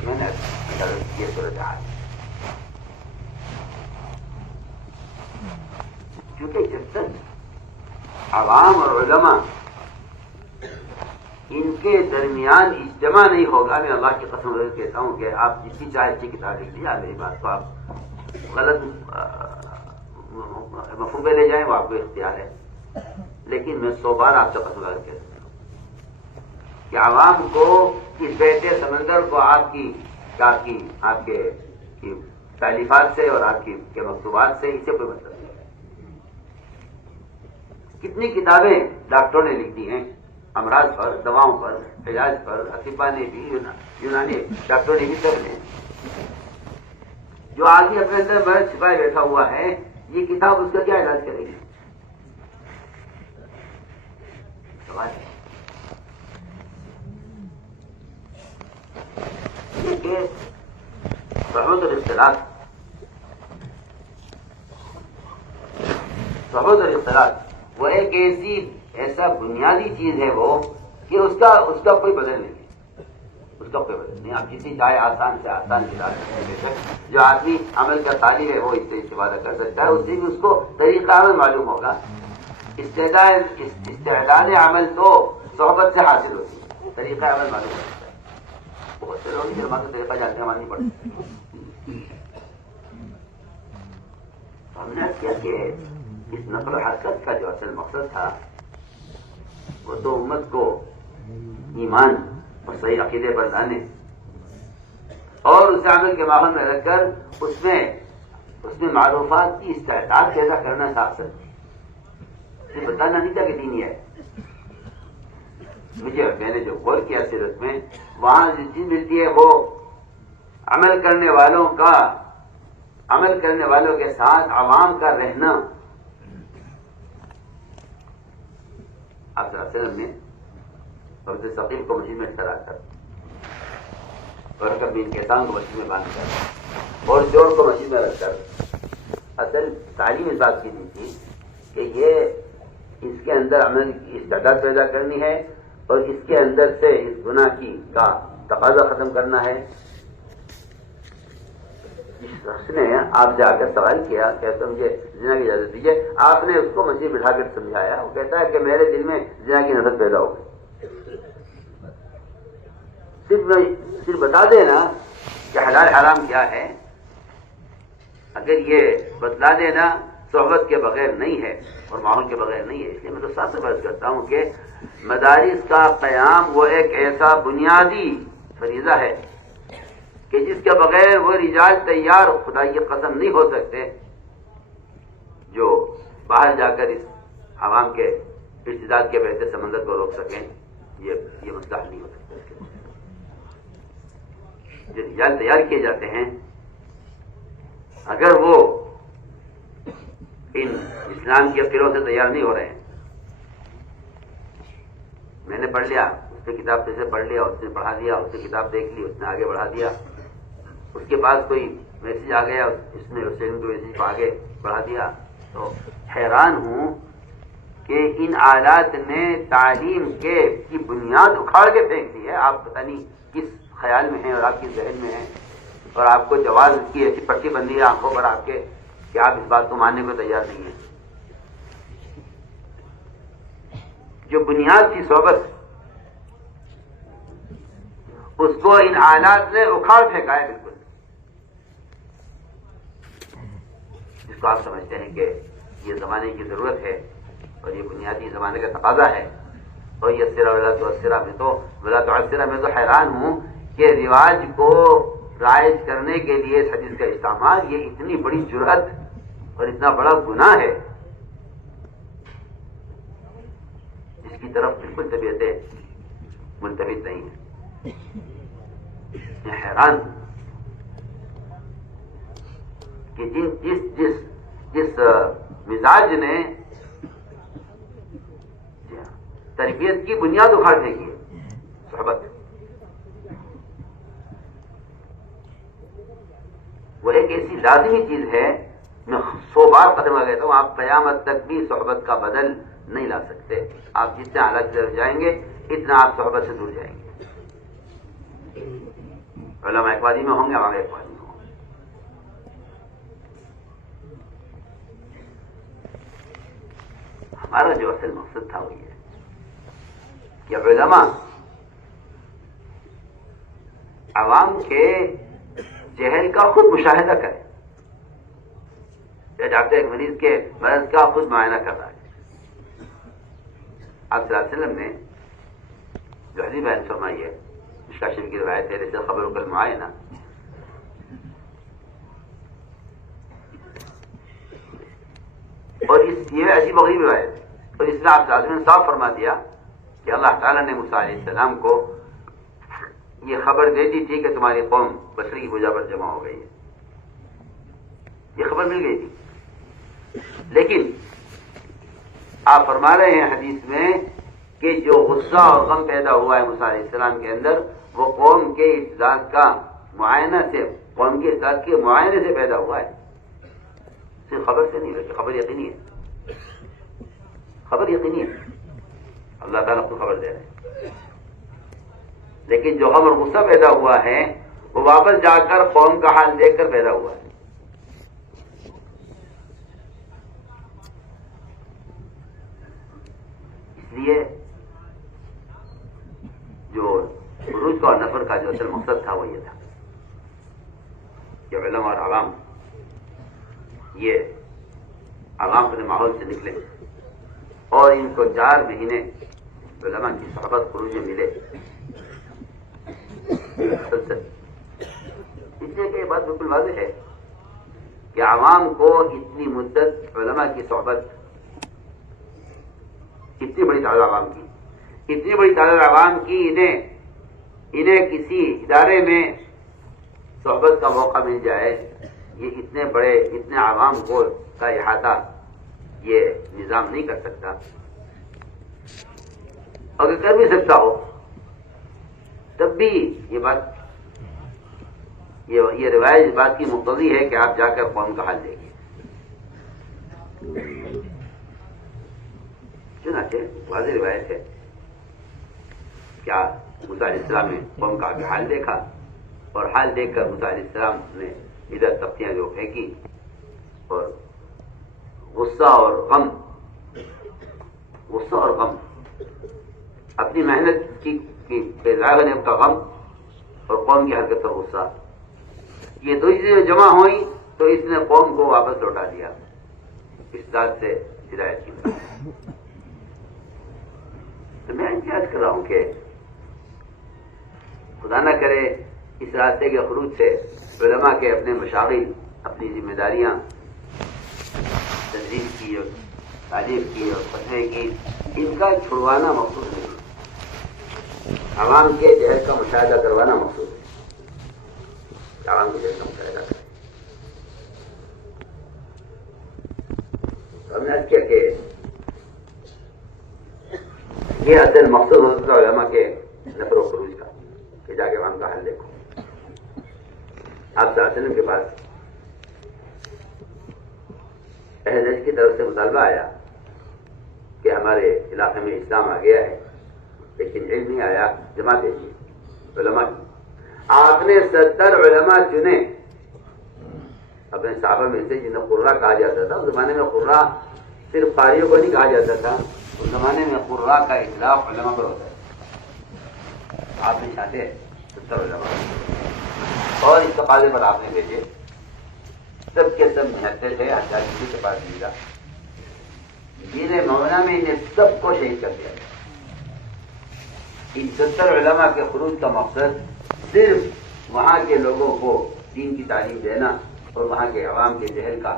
میں نے یہ صورتحال، کیونکہ جب تک عوام اور علماء ان کے درمیان اجتماع نہیں ہوگا، میں اللہ کی قسم کہتا ہوں کہ آپ جتنی چاہے اچھی کتاب لکھ لیجیے، میری بات کو آپ غلط مفہوم لے جائیں وہ آپ کو اختیار ہے، لیکن میں 100 بار آپ سے قسم کہتا ہوں کہ عوام کو اس بیٹے سمندر کو آپ کی تالیفات سے اور آپ کے مکتوبات سے اسے کوئی مطلب نہیں ہے۔ کتنی کتابیں ڈاکٹروں نے لکھ دی ہیں امراض پر، دواؤں پر، علاج پر، اطباء نے بھی، یونانی ڈاکٹروں نے بھی، سب نے۔ جو آدمی اپنے اندر مرض چھپائے بیٹھا ہوا ہے، یہ کتاب اس کا کیا علاج کرے گی؟ صحبت اور اختلاط وہ ایک ایسا بنیادی چیز ہے وہ کہ اس کا کوئی بدل نہیں ہے، اس کا کوئی بدل نہیں۔ آپ جتنی چاہے آسان سے آسان کتاب، جو آدمی عمل کا طالب ہے وہ اس سے استفادہ کر سکتا ہے، اس سے بھی اس کو طریقہ عمل معلوم ہوگا۔ استعداد عمل تو صحبت سے حاصل ہوتی ہے، طریقہ عمل معلوم ہوتا ہے۔ بہت سے لوگ جرما کا طریقہ جانتے ہیں، ماننی پڑتی ہے۔ ہم نے کیا کہ اس نقل و حرکت کا جو اصل مقصد تھا وہ تو امت کو ایمان اور صحیح عقیدے پر لانے اور اس عمل کے ماحول میں رکھ کر اس میں معروفات کی استعداد پیدا کرنا تھا۔ اصل یہ بتانا نہیں تھا کہ دینی ہے۔ میں نے جو غور کیا سیرت میں، وہاں جو چیز ملتی ہے وہ عمل کرنے والوں کے ساتھ عوام کا رہنا۔ آپ میں عبد ثقیل کو مسجد میں کھڑا کر اور کبھی انکسان کو مسجد میں باندھ کر اور جوڑ کو مسجد میں رکھ کر اصل تعلیم اس بات کی دی تھی کہ یہ اس کے اندر عمل کی استعداد پیدا کرنی ہے اور اس کے اندر سے اس گناہ کا تقاضا ختم کرنا ہے۔ اس شخص نے آپ جا کر سوال کیا، کہتے مجھے زنا کی اجازت دیجیے، آپ نے اس کو مسجد بٹھا کر سمجھایا، وہ کہتا ہے کہ میرے دل میں زنا کی نفرت پیدا ہو گئی۔ صرف بتا دینا کہ حلال حرام کیا ہے، اگر یہ بتلا دینا صحبت کے بغیر نہیں ہے اور ماحول کے بغیر نہیں ہے. اس لیے میں تو ساتھ سے بحث کرتا ہوں کہ مدارس کا قیام وہ ایک ایسا بنیادی فریضہ ہے کہ جس کے بغیر وہ رجال تیار خدا کی قسم نہیں ہو سکتے جو باہر جا کر اس عوام کے ارتداد کے بہتے سمندر کو روک سکیں. یہ مسئلہ نہیں ہو سکتا. جو رجال تیار کیے جاتے ہیں اگر وہ ان اسلام کے فروغ سے تیار نہیں ہو رہے ہیں، میں نے پڑھ لیا، اس نے کتاب سے پڑھ لیا، اس نے پڑھا دیا، اس نے کتاب دیکھ لی، اس نے آگے بڑھا دیا، اس کے پاس کوئی میسج آ گیا، اس نے اس میسج کو آگے بڑھا دیا، تو حیران ہوں کہ ان آلات نے تعلیم کی بنیاد اکھاڑ کے پھینک دی ہے. آپ پتہ نہیں کس خیال میں ہیں اور آپ کس ذہن میں ہیں، اور آپ کو جواز کی ایسی پٹی بندی ہے آنکھوں پر آپ کے کہ آپ اس بات کو ماننے کو تیار نہیں ہیں. جو بنیاد کی صحبت اس کو ان آلات نے اکھاڑ پھینکا ہے بالکل، جس کو آپ سمجھتے ہیں کہ یہ زمانے کی ضرورت ہے اور یہ بنیادی زمانے کا تقاضا ہے. اور یہ سرا ولا تعسرا میں تو حیران ہوں کہ رواج کو رائج کرنے کے لیے اس حدیث کا استعمال یہ اتنی بڑی جرأت اور اتنا بڑا گناہ ہے جس کی طرف بالکل طبیعتیں منتبہ نہیں ہیں. میں حیران ہوں کہ جس مزاج نے تربیت کی بنیاد اکھاڑ پھینکی ہے، صحبت، وہ ایک ایسی لازمی چیز ہے. میں 100 بار قدم آ گیا ہوں، آپ قیامت تک بھی صحبت کا بدل نہیں لا سکتے. آپ جتنے اعلیٰ کی طرف جائیں گے اتنا آپ صحبت سے دور جائیں گے. علماء ایک وادی میں ہوں گے، عوام ایک وادی میں ہوں گے. ہمارا جو اصل مقصد تھا وہ یہ کہ علماء عوام کے جہل کا خود مشاہدہ کریں. ڈاکٹر ایک مریض کے مرض کا خود معائنہ کر رہا ہے. آپ صلی اللہ علیہ وسلم نے جو حدیث بیان فرمائی ہے، مشکاۃ شریف کی روایت ہے، جیسے خبر کل معائنہ، اور یہ عجیب و غریب روایت ہے. اور اس میں آپ صلی اللہ علیہ وسلم نے صاف فرما دیا کہ اللہ تعالیٰ نے موسیٰ علیہ السلام کو یہ خبر دے دی تھی کہ تمہاری قوم بچڑے کی پوجا پر جمع ہو گئی ہے. یہ خبر مل گئی تھی، لیکن آپ فرما رہے ہیں حدیث میں کہ جو غصہ اور غم پیدا ہوا ہے موسیٰ علیہ السلام کے اندر، وہ قوم کے ارتداد کا معائنہ سے، قوم کے ارتداد کے معائنے سے پیدا ہوا ہے، صرف خبر سے نہیں. بلکہ خبر یقینی ہے، خبر یقینی ہے، اللہ تعالیٰ کو خبر دے رہے ہیں. لیکن جو غم اور غصہ پیدا ہوا ہے وہ واپس جا کر قوم کا حال دیکھ کر پیدا ہوا ہے. اس لیے جو عروج کا اور نفر کا جو اصل مقصد تھا وہ یہ تھا کہ علماء اور عوام یہ عوام اپنے ماحول سے نکلے اور ان کو 4 مہینے علماء کی صحبت خروج میں ملے. اس لیے کہ یہ بات بالکل واضح ہے کہ عوام کو اتنی مدت علماء کی صحبت، اتنی بڑی تعداد عوام کی، اتنی بڑی تعداد عوام کی انہیں کسی ادارے میں صحبت کا موقع مل جائے، یہ اتنے عوام کو کا احاطہ یہ نظام نہیں کر سکتا. اگر کر بھی سکتا ہو تب بھی یہ روایت اس بات کی مقتضی ہے کہ آپ جا کر قوم کا حال دیکھیے. چنانچہ واضح روایت ہے کیا موسیٰ علیہ السلام نے قوم کا حال دیکھا، اور حال دیکھ کر موسیٰ علیہ السلام نے ادھر تختیاں جو پھینکی اور غصہ اور غم اپنی محنت کی ظاہر نے کا غم اور قوم کی حرکت کا غصہ، یہ 2 چیزیں جمع ہوئیں تو اس نے قوم کو واپس لوٹا دیا. ذات سے ہدایت کی بات. تو میں احتیاط کر رہا ہوں کہ خدا نہ کرے اس راستے کے خروج سے علماء کے اپنے مشاغل، اپنی ذمہ داریاں، تدریس کی اور تعلیم کی اور فتوے کی، ان کا چھڑوانا مقصود نہیں، عوام کے جہل کا مشاہدہ کروانا مقصود ہے. عوام کے جہل کا مشاہدہ کریں. تو ہم نے عرض کیا کہ یہ اصل مقصود ہوتا ہے علماء کے نفر و خروج کا، کہ جا کے عوام کا حل دیکھو. آپ صلی اللہ علیہ وسلم کے پاس اہل حدیث کی طرف سے مطالبہ آیا کہ ہمارے علاقے میں اسلام آ گیا ہے لیکن علم نہیں آیا، جماعت دیجیے علماء کی. آپ نے 70 علماء چنے اپنے صحابہ میں سے جنہیں قرہ کہا جاتا تھا. اس زمانے میں قرہ صرف قاریوں کو نہیں کہا جاتا تھا، اس زمانے میں قرہ کا اطلاق علماء پر ہوتا ہے. آپ نے چاہتے 70 علماء اور اس تقاضے پر آپ نے بھیجے. سب کے سب محنتے تھے. حجاج جی کے پاس بھیجا. جنہیں مولانا میں انہیں سب کو شہید کر دیا. ان 70 علماء کے خروج کا مقصد صرف وہاں کے لوگوں کو دین کی تعلیم دینا اور وہاں کے عوام کے جہل کا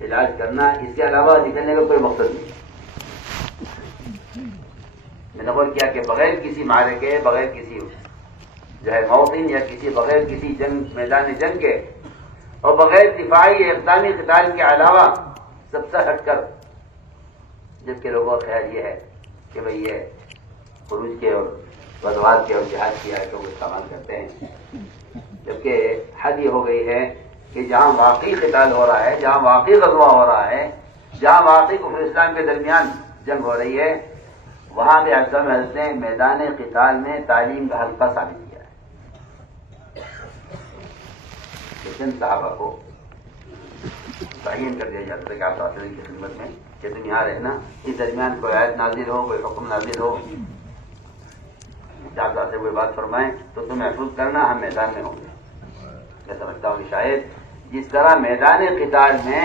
علاج کرنا، اس کے علاوہ نکلنے کا کوئی مقصد نہیں. میں نے غور کیا کہ بغیر کسی معرکے، بغیر کسی جو ہے موطن یا بغیر کسی جنگ، میدان جنگ کے، اور بغیر دفاعی اقدامی قتال کے علاوہ سب سے ہٹ کر جبکہ لوگوں کا خیال یہ ہے کہ بھئی یہ خروج کے اور غزوات کے اور جہاد کی آیتوں کو استعمال کرتے ہیں، جبکہ حد یہ ہو گئی ہے کہ جہاں واقعی قتال ہو رہا ہے، جہاں واقعی غزوہ ہو رہا ہے، جہاں واقعی کفر اسلام کے درمیان جنگ ہو رہی ہے، وہاں بھی اعظم حضرت نے میدان قتال میں تعلیم کا حلقہ ثابت کیا ہے. لیکن صحابہ کو تعین کر دیا جاتا تھا کہ آپ صلی کی خدمت میں کہ تم یہاں رہنا، اس درمیان کوئی آیت نازل ہو، کوئی حکم نازل ہو، آپ سے کوئی بات فرمائیں تو تم محفوظ کرنا، ہم میدان میں ہوں گے. میں سمجھتا ہوں کہ شاید جس طرح میدان قتال میں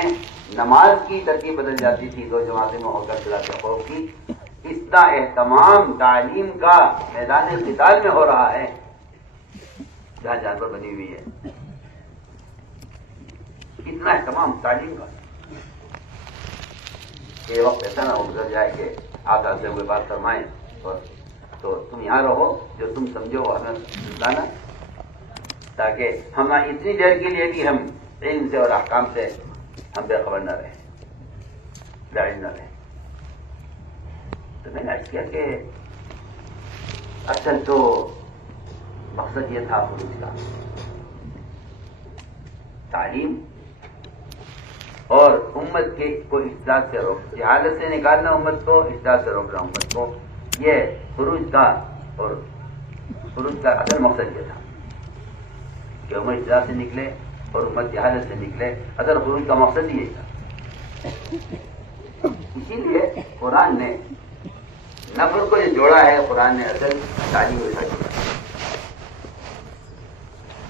نماز کی ترتیب بدل جاتی تھی 2 جماعتیں میں ہو کر صلاۃ خوف کی، اس طرح اہتمام تعلیم کا میدان قتال میں ہو رہا ہے جہاں جانور بنی ہوئی ہے. اتنا اہتمام تعلیم کا کہ وقت ایسا نہ گزر جائے کہ آپ سے کوئی بات فرمائیں اور تو تم یہاں رہو، جو تم سمجھو ہمیں بتانا، تاکہ ہم اتنی دیر کے لیے بھی ہم علم سے اور احکام سے ہم بے خبر نہ رہیں، جاہل نہ رہیں. تو میں نے عرض کیا کہ اصل تو مقصد یہ تھا خروج کا، تعلیم اور امت کے کو اجتہاد سے روک، جہالت سے نکالنا امت کو، اجتہاد سے روکنا امت کو. یہ خروج کا اور خروج کا اصل مقصد یہ تھا کہ امت اجتہاد سے نکلے اور امت جہالت سے نکلے. اصل خروج کا مقصد یہ تھا. اسی لیے قرآن نے نفر کو جو جوڑا ہے، قرآن نے اصل تعلیم کے ساتھ جوڑا.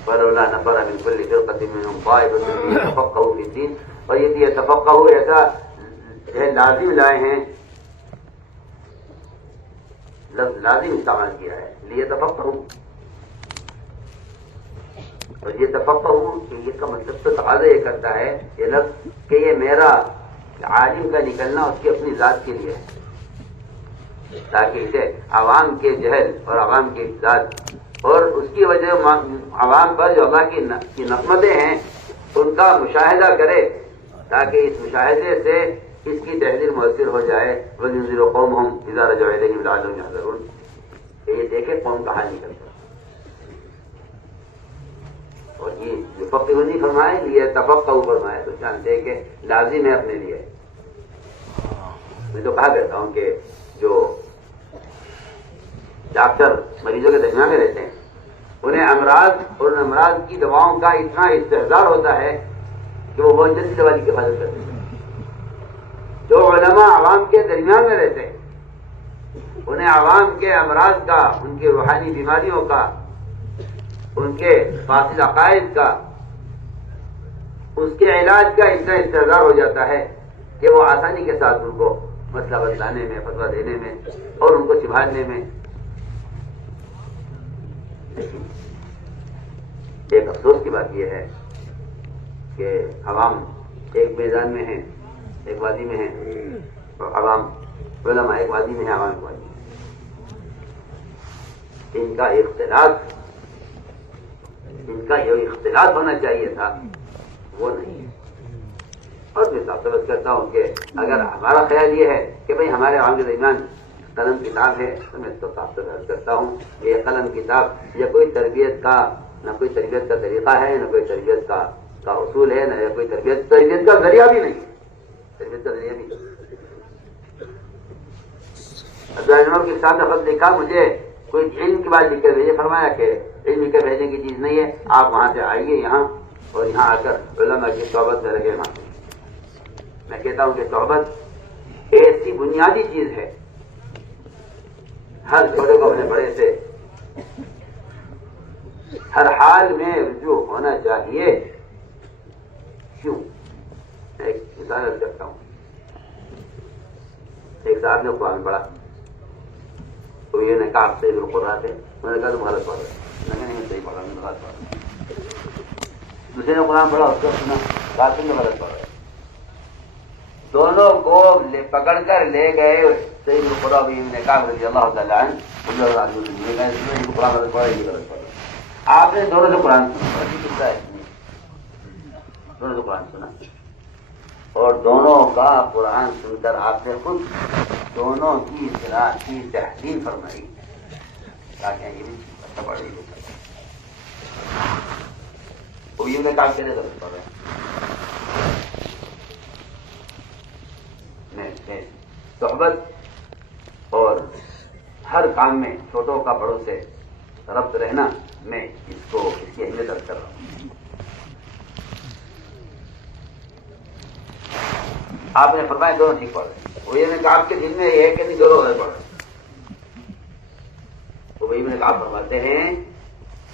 فلولا نفر من كل فرقة منهم طائفة ليتفقهوا في الدين. اور یہ يتفقهوا ایسا ہے لازم لائے ہیں، لفظ لازم استعمال کیا ہے، ليتفقهوا. اور یہ تفقهوا یہ کا مطلب تو تقاضا یہ کرتا ہے یہ لفظ کہ یہ میرا عالم کا نکلنا اس کی اپنی ذات کے لیے ہے، تاکہ اسے عوام کے جہل اور عوام کی ذات اور اس کی وجہ عوام پر جو اللہ کی نقمتیں ہیں ان کا مشاہدہ کرے، تاکہ اس مشاہدے سے اس کی تحریر مؤثر ہو جائے. وَلِيُنذِرُ قَوْمَهُمْ إِذَا رَجَعُوا إِلَيْهِمْ لَعَلَّهُمْ يَحْذَرُونَ. کہ یہ دیکھے قوم کا حال نکلتا. اور یہ جو فقہ نہیں فرمائے، یہ تفقہ فرمائے، تو جانتے ہیں کہ لازم ہے اپنے لیے. میں تو کہا کرتا ہوں کہ جو ڈاکٹر مریضوں کے درمیان میں رہتے ہیں انہیں امراض اور امراض کی دواؤں کا اتنا استحضار ہوتا ہے کہ وہ بہت جلدی دوا کی حفاظت کرتے ہیں. جو علماء عوام کے درمیان میں رہتے ہیں انہیں عوام کے امراض کا، ان کی روحانی بیماریوں کا، ان کے فاسد عقائد کا، اس کے علاج کا اتنا استحضار ہو جاتا ہے کہ وہ آسانی کے ساتھ ان کو مسئلہ بتلانے میں، فتویٰ دینے میں اور ان کو سنبھالنے میں. ایک افسوس کی بات یہ ہے کہ عوام ایک میدان میں ہیں، ایک وادی میں ہیں، اور عوام علماء ایک وادی میں ہیں، عوام ایک وادی میں. ان کا جو اختلاط ہونا چاہیے تھا وہ نہیں ہے. اور میں سمجھ کرتا ہوں کہ اگر ہمارا خیال یہ ہے کہ بھئی ہمارے عوام کے درمیان قلم کتاب ہے تو میں تو صاف عرض کرتا ہوں کہ یہ قلم کتاب یا کوئی تربیت کا، نہ کوئی تربیت کا طریقہ ہے، نہ کوئی تربیت کا اصول ہے، نہ کوئی تربیت کا ذریعہ بھی نہیں. تربیت کا ذریعہ بھی عمر کے ساتھ خط لکھا، مجھے کوئی علم کی بات لکھ کر بھیجے، فرمایا کہ علم لکھ کر بھیجنے کی چیز نہیں ہے، آپ وہاں سے آئیے یہاں اور یہاں آ کر علماء کی صحبت میں لگے. میں کہتا ہوں کہ صحبت ایسی بنیادی چیز ہے، ہر چھوٹے کو اپنے بڑے سے ہر حال میں رجوع ہونا چاہیے. کیوں؟ ایک مثال کرتا ہوں. ایک صاحب نے قرآن پڑھا تو یہ نے کہا آپ صحیح پڑھ رہا تھے، میں نے کہا تم غلط پڑھ رہے. میں نے نہیں صحیح پڑھ رہا، میں غلط پڑھ رہا. دوسرے نے قرآن پڑھا، اس کو سنا، کہا تم نے غلط پڑھ رہے. دونوں کو پکڑ کر لے گئے سید القرآن نے کہا رضی اللہ تعالیٰ عنہ، قرآن غلط پڑھا، یہ غلط پڑھا. آپ نے دونوں سے قرآن سنا، دونوں سے قرآن سنا اور دونوں کا قرآن سن کر آپ نے خود دونوں کی اصلاح کی تحلیل فرمائی. وہ یہ کام کیسے غلط پڑھ رہے ہیں. صحبت اور ہر کام میں چھوٹوں کا بڑوں سے ربط رہنا، میں اس کی اہمیت رکھ کر رہا ہوں. آپ نے فرمایا دونوں ٹھیک پڑھ رہے. وہ یہ نے کہا آپ کے دل میں یہ ہے کہ نہیں دونوں غلط پڑھ رہے. تو وہی میں نے کہا فرماتے ہیں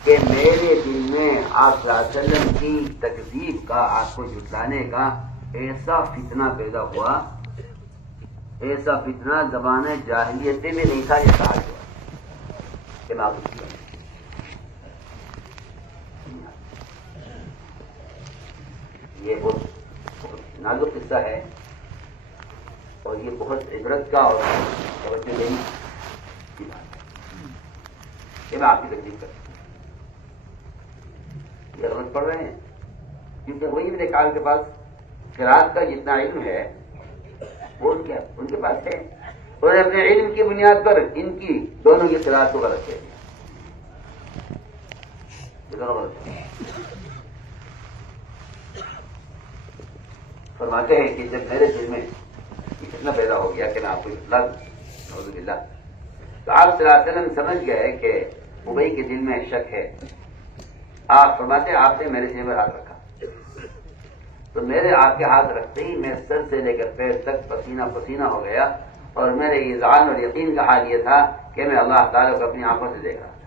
کہ میرے دل میں آپ صلی اللہ علیہ وسلم کی تکذیب کا، آپ کو جھٹلانے کا ایسا فتنہ پیدا ہوا، ایسا فتنہ زمانے جاہلیت میں نہیں تھا جیسا آج ہوا کہ میں آپ کو یہ بہت نازک قصہ ہے اور یہ بہت عبرت کا اور توجہ دینے کی بات ہے کہ میں آپ کی تکلیف کرتا ہوں. یہ غلط پڑھ رہے ہیں کیونکہ وہی میرے کال کے پاس قرات کا جتنا علم ہے وہ ان کے پاس ہے، اور اپنے علم کی بنیاد پر ان کی دونوں کی قرات کو غلط ہے. فرماتے ہیں کہ جب میرے دل میں اتنا پیدا ہو گیا کہ میں آپ کو اطلاع نعوذ باللہ، تو آپ صلی اللہ علیہ وسلم سمجھ گئے کہ ابئی کے دل میں شک ہے. آپ فرماتے ہیں آپ نے میرے سینے پر ہاتھ رکھا تو میرے آپ کے ہاتھ رکھتے ہی میں سر سے لے کر پیر تک پسینہ پسینہ ہو گیا، اور میرے ایذان اور یقین کا حال یہ تھا کہ میں اللہ تعالیٰ کو اپنی آنکھوں سے دیکھ رہا تھا.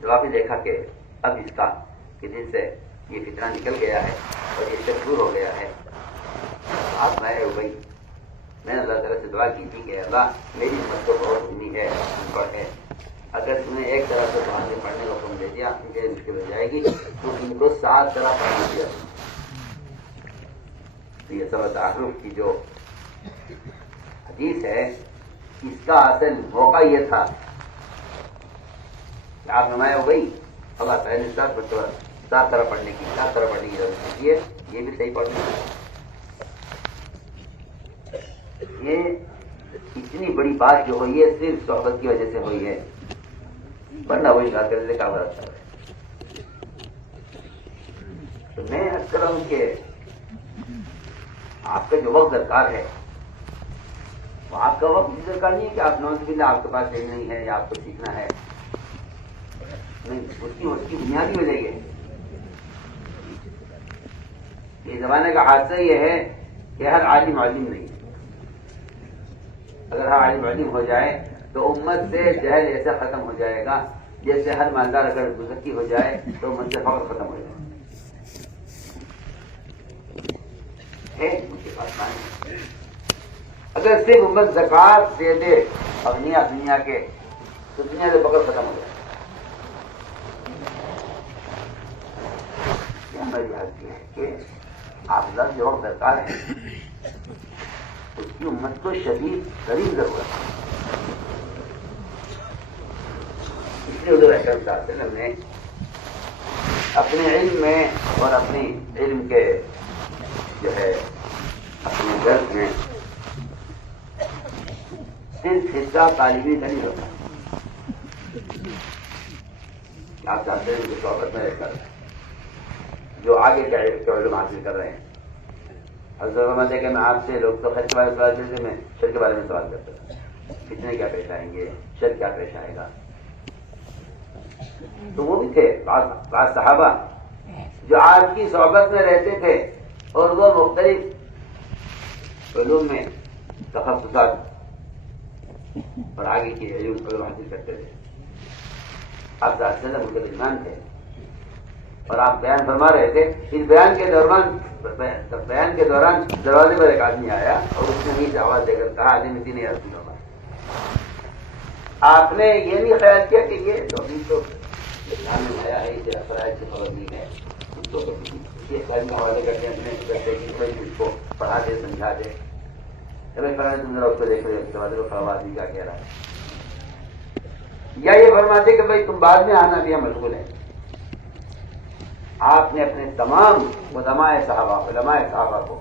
جب آپ نے دیکھا کہ اب اس کا کہ جس سے یہ فتنہ نکل گیا ہے اور یہ شک دور ہو گیا ہے، آپ میں ابئی میں نے اللہ تعالیٰ سے دعا کی تھی کہ اللہ میری امت کو بہت امید ہے، ان پر ہے، اگر تم نے ایک طرح سے قرآن کے پڑھنے کا حکم دے دیا ان کے مشکل ہو جائے گی، تو ان کو 7 طرح پڑھنا دیا. تو یہ سب تعارف کی جو حدیث ہے اس کا اصل موقع یہ تھا کہ آپ نمایاں ہو گئی اللہ تعالیٰ نے 7 طرح پڑھنے کی ضرورت ہے. یہ بھی صحیح پڑھنا ہے. یہ اتنی بڑی بات جو ہوئی ہے صرف صحبت کی وجہ سے ہوئی ہے، ورنہ وہی بات کرنے کا برابر ہے. تو میں عرض کر رہا ہوں کہ آپ کا جو وقت درکار ہے وہ آپ کا وقت اس درکار نہیں ہے کہ آپ نوز باللہ آپ کے پاس علم نہیں ہے یا آپ کو سیکھنا ہے. نہیں، اس کی بنیادی وجہ یہ ہے. یہ زمانے کا حادثہ یہ ہے کہ ہر عالم عالم نہیں. اگر ہر عالم عالم ہو جائے تو امت سے جہل ایسا ختم ہو جائے گا جیسے ہر مالدار اگر مزکی ہو جائے تو امت سے فقر ختم ہو جائے. آسمانی. اگر صرف امت زکوٰۃ دے دے اغنیا دنیا کے تو دنیا سے فقر ختم ہو جائے. یہ ہماری حالت یہ ہے کہ آپ جو وقت درکار ہے اس کی امت کو شدید ترین ضرورت ہے. اس لیے حضور اکرم صلی اللہ علیہ وسلم نے اپنے علم میں اور اپنی علم کے جو ہے اپنے درس میں صرف حصہ تعلیمی کا نہیں ہوتا. آپ چاہتے ہیں کہ صحبت میں رہ کر جو آگے کے علم حاصل کر رہے ہیں. حضرت فرماتے ہیں کہ میں آپ سے لوگ تو خیر کے بارے میں سوال کرتے تھے, میں شر کے بارے میں سوال کرتا تھا, کتنے کیا پیش آئیں گے, شر کیا پیش آئے گا. تو وہ بھی تھے بعض صحابہ جو آپ کی صحبت میں رہتے تھے اور وہ مختلف علوم میں تخصصات اور آگے کی علوم حاصل کرتے تھے. آپ صلی اللہ علیہ وسلم ان کے درمیان تھے اور آپ بیان فرما رہے تھے. اس بیان کے دوران دروازے پر ایک آدمی آیا اور اس نے نیچے آواز دے کر کہا, آدمی تھی نہیں رسول اللہ. آپ نے یہ نہیں خیال کیا کہ یہ تو اسلام میں آیا ہے, اسے فرائض سے خبر نہیں ہے, اس کو اس کا حوالے کرتے ہیں اس کو پڑھا دے سمجھا دے. فرائض تم ذرا اس کو دیکھ رہے دروازے پر آدمی کیا کہہ رہا ہے. یا یہ فرماتے کہ بھائی تم بعد میں آنا بھی مشغول ہے. آپ نے اپنے تمام علماء صحابہ کو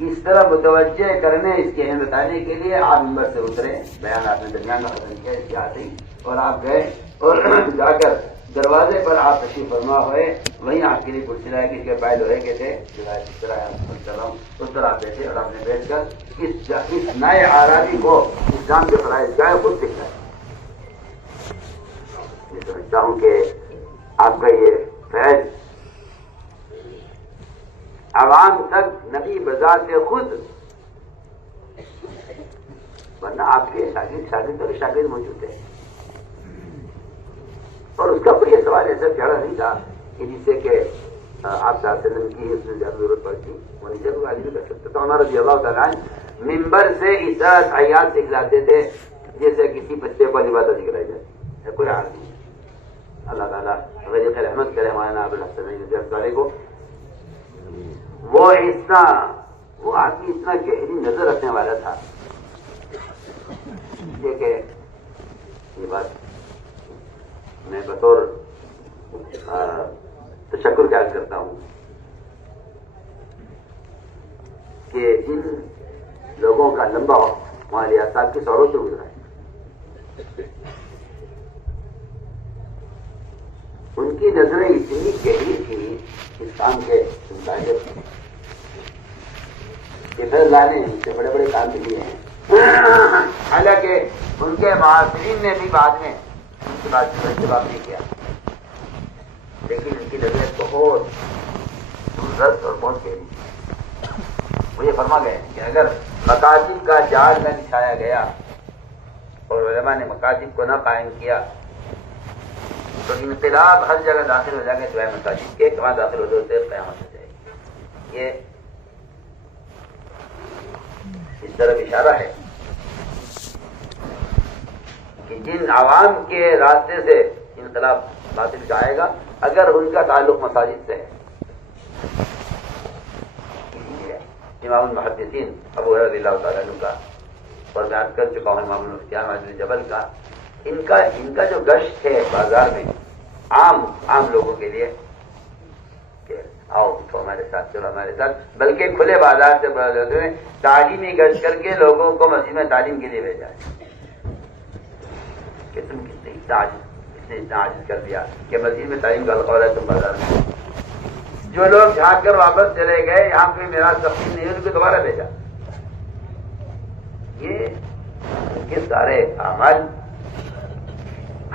اس طرح متوجہ کرنے, اس کے اہم بتانے کے لیے آپ ممبر سے اترے. بیان آپ نے درمیان میں ختم کیا, اس کی آتے ہی اور آپ گئے اور جا کر دروازے پر آپ تشریف فرما ہوئے. وہیں آپ کے لیے کرسی لائے کہ اس کے پائے لوہے کے تھے, اس طرح آپ بیٹھے اور آپ نے بیٹھ کر اس نئے آرابی کو اسلام کے فرائض کا خود دکھائے. میں سمجھتا ہوں کہ آپ کا یہ فیض عوام تک نبی بذات خود, ورنہ آپ کے شاگرد موجود ہیں. اور اس کا کوئی سوال ایسا چڑھا نہیں تھا کہ جس سے کہ آپ صلی اللہ علیہ وسلم کی اس میں زیادہ ضرورت پڑتی, وہ نیچے کو عالم کر سکتا تھا. عمر رضی اللہ تعالیٰ ممبر سے اس طرح حیات سکھلاتے تھے جیسے کسی بچے کو عبادت سکھلائی جاتی ہے. کوئی حال نہیں. اللہ تعالیٰ غریق رحمت کرے مولانا ابوالحسن والے کو. وہ آدمی اتنا گہری نظر رکھنے والا تھا کہ یہ بات میں بطور تشکر خیال کرتا ہوں کہ جن لوگوں کا لمبا وقت مولانا صاحب کی سوروں سے گزرا ہے, ان کی نظریں اتنی گہری تھی اس کام کے متعلق کہ پھر لانے ان سے بڑے بڑے کام بھی ہیں. حالانکہ ان کے معاصرین نے بھی بعد میں ان کی بات کا جواب نہیں کیا, لیکن ان کی نظریں بہت خوبصورت اور بہت گہری. وہ یہ فرما گئے کہ اگر مقاصد کا جال نہ بچھایا گیا اور علماء نے مقاصد کو نہ قائم کیا تو انقلاب ہر جگہ داخل ہو جائے گا سوائے مساجد کے, وہاں داخل ہوتے ہوتے قیامت ہو جائے گی. یہ اس طرف اشارہ ہے کہ جن عوام کے راستے سے انقلاب باطل کا آئے گا اگر ان کا تعلق مساجد سے ہے. امام المحدثین ابو ہریرہ رضی اللہ تعالیٰ عنہ کا, اور میں عرض کر چکا ہوں امام المفتیان معاذ جبل کا, ان کا جو گشت ہے بازار میں عام لوگوں کے لیے کہ آؤ تو ہمارے ساتھ چلو ہمارے ساتھ, بلکہ کھلے بازار سے تعلیمی گشت کر کے لوگوں کو مسجد میں تعلیم کے لیے بھیجا ہے کہ تم کس نے اتنا عاجز کر دیا کہ مسجد میں تعلیم کا القول ہے, تم بازار میں. جو لوگ جھانک کر واپس چلے گئے, یہاں پہ میرا تقسیم نہیں, ان کو دوبارہ بھیجا. یہ ان کے سارے اعمال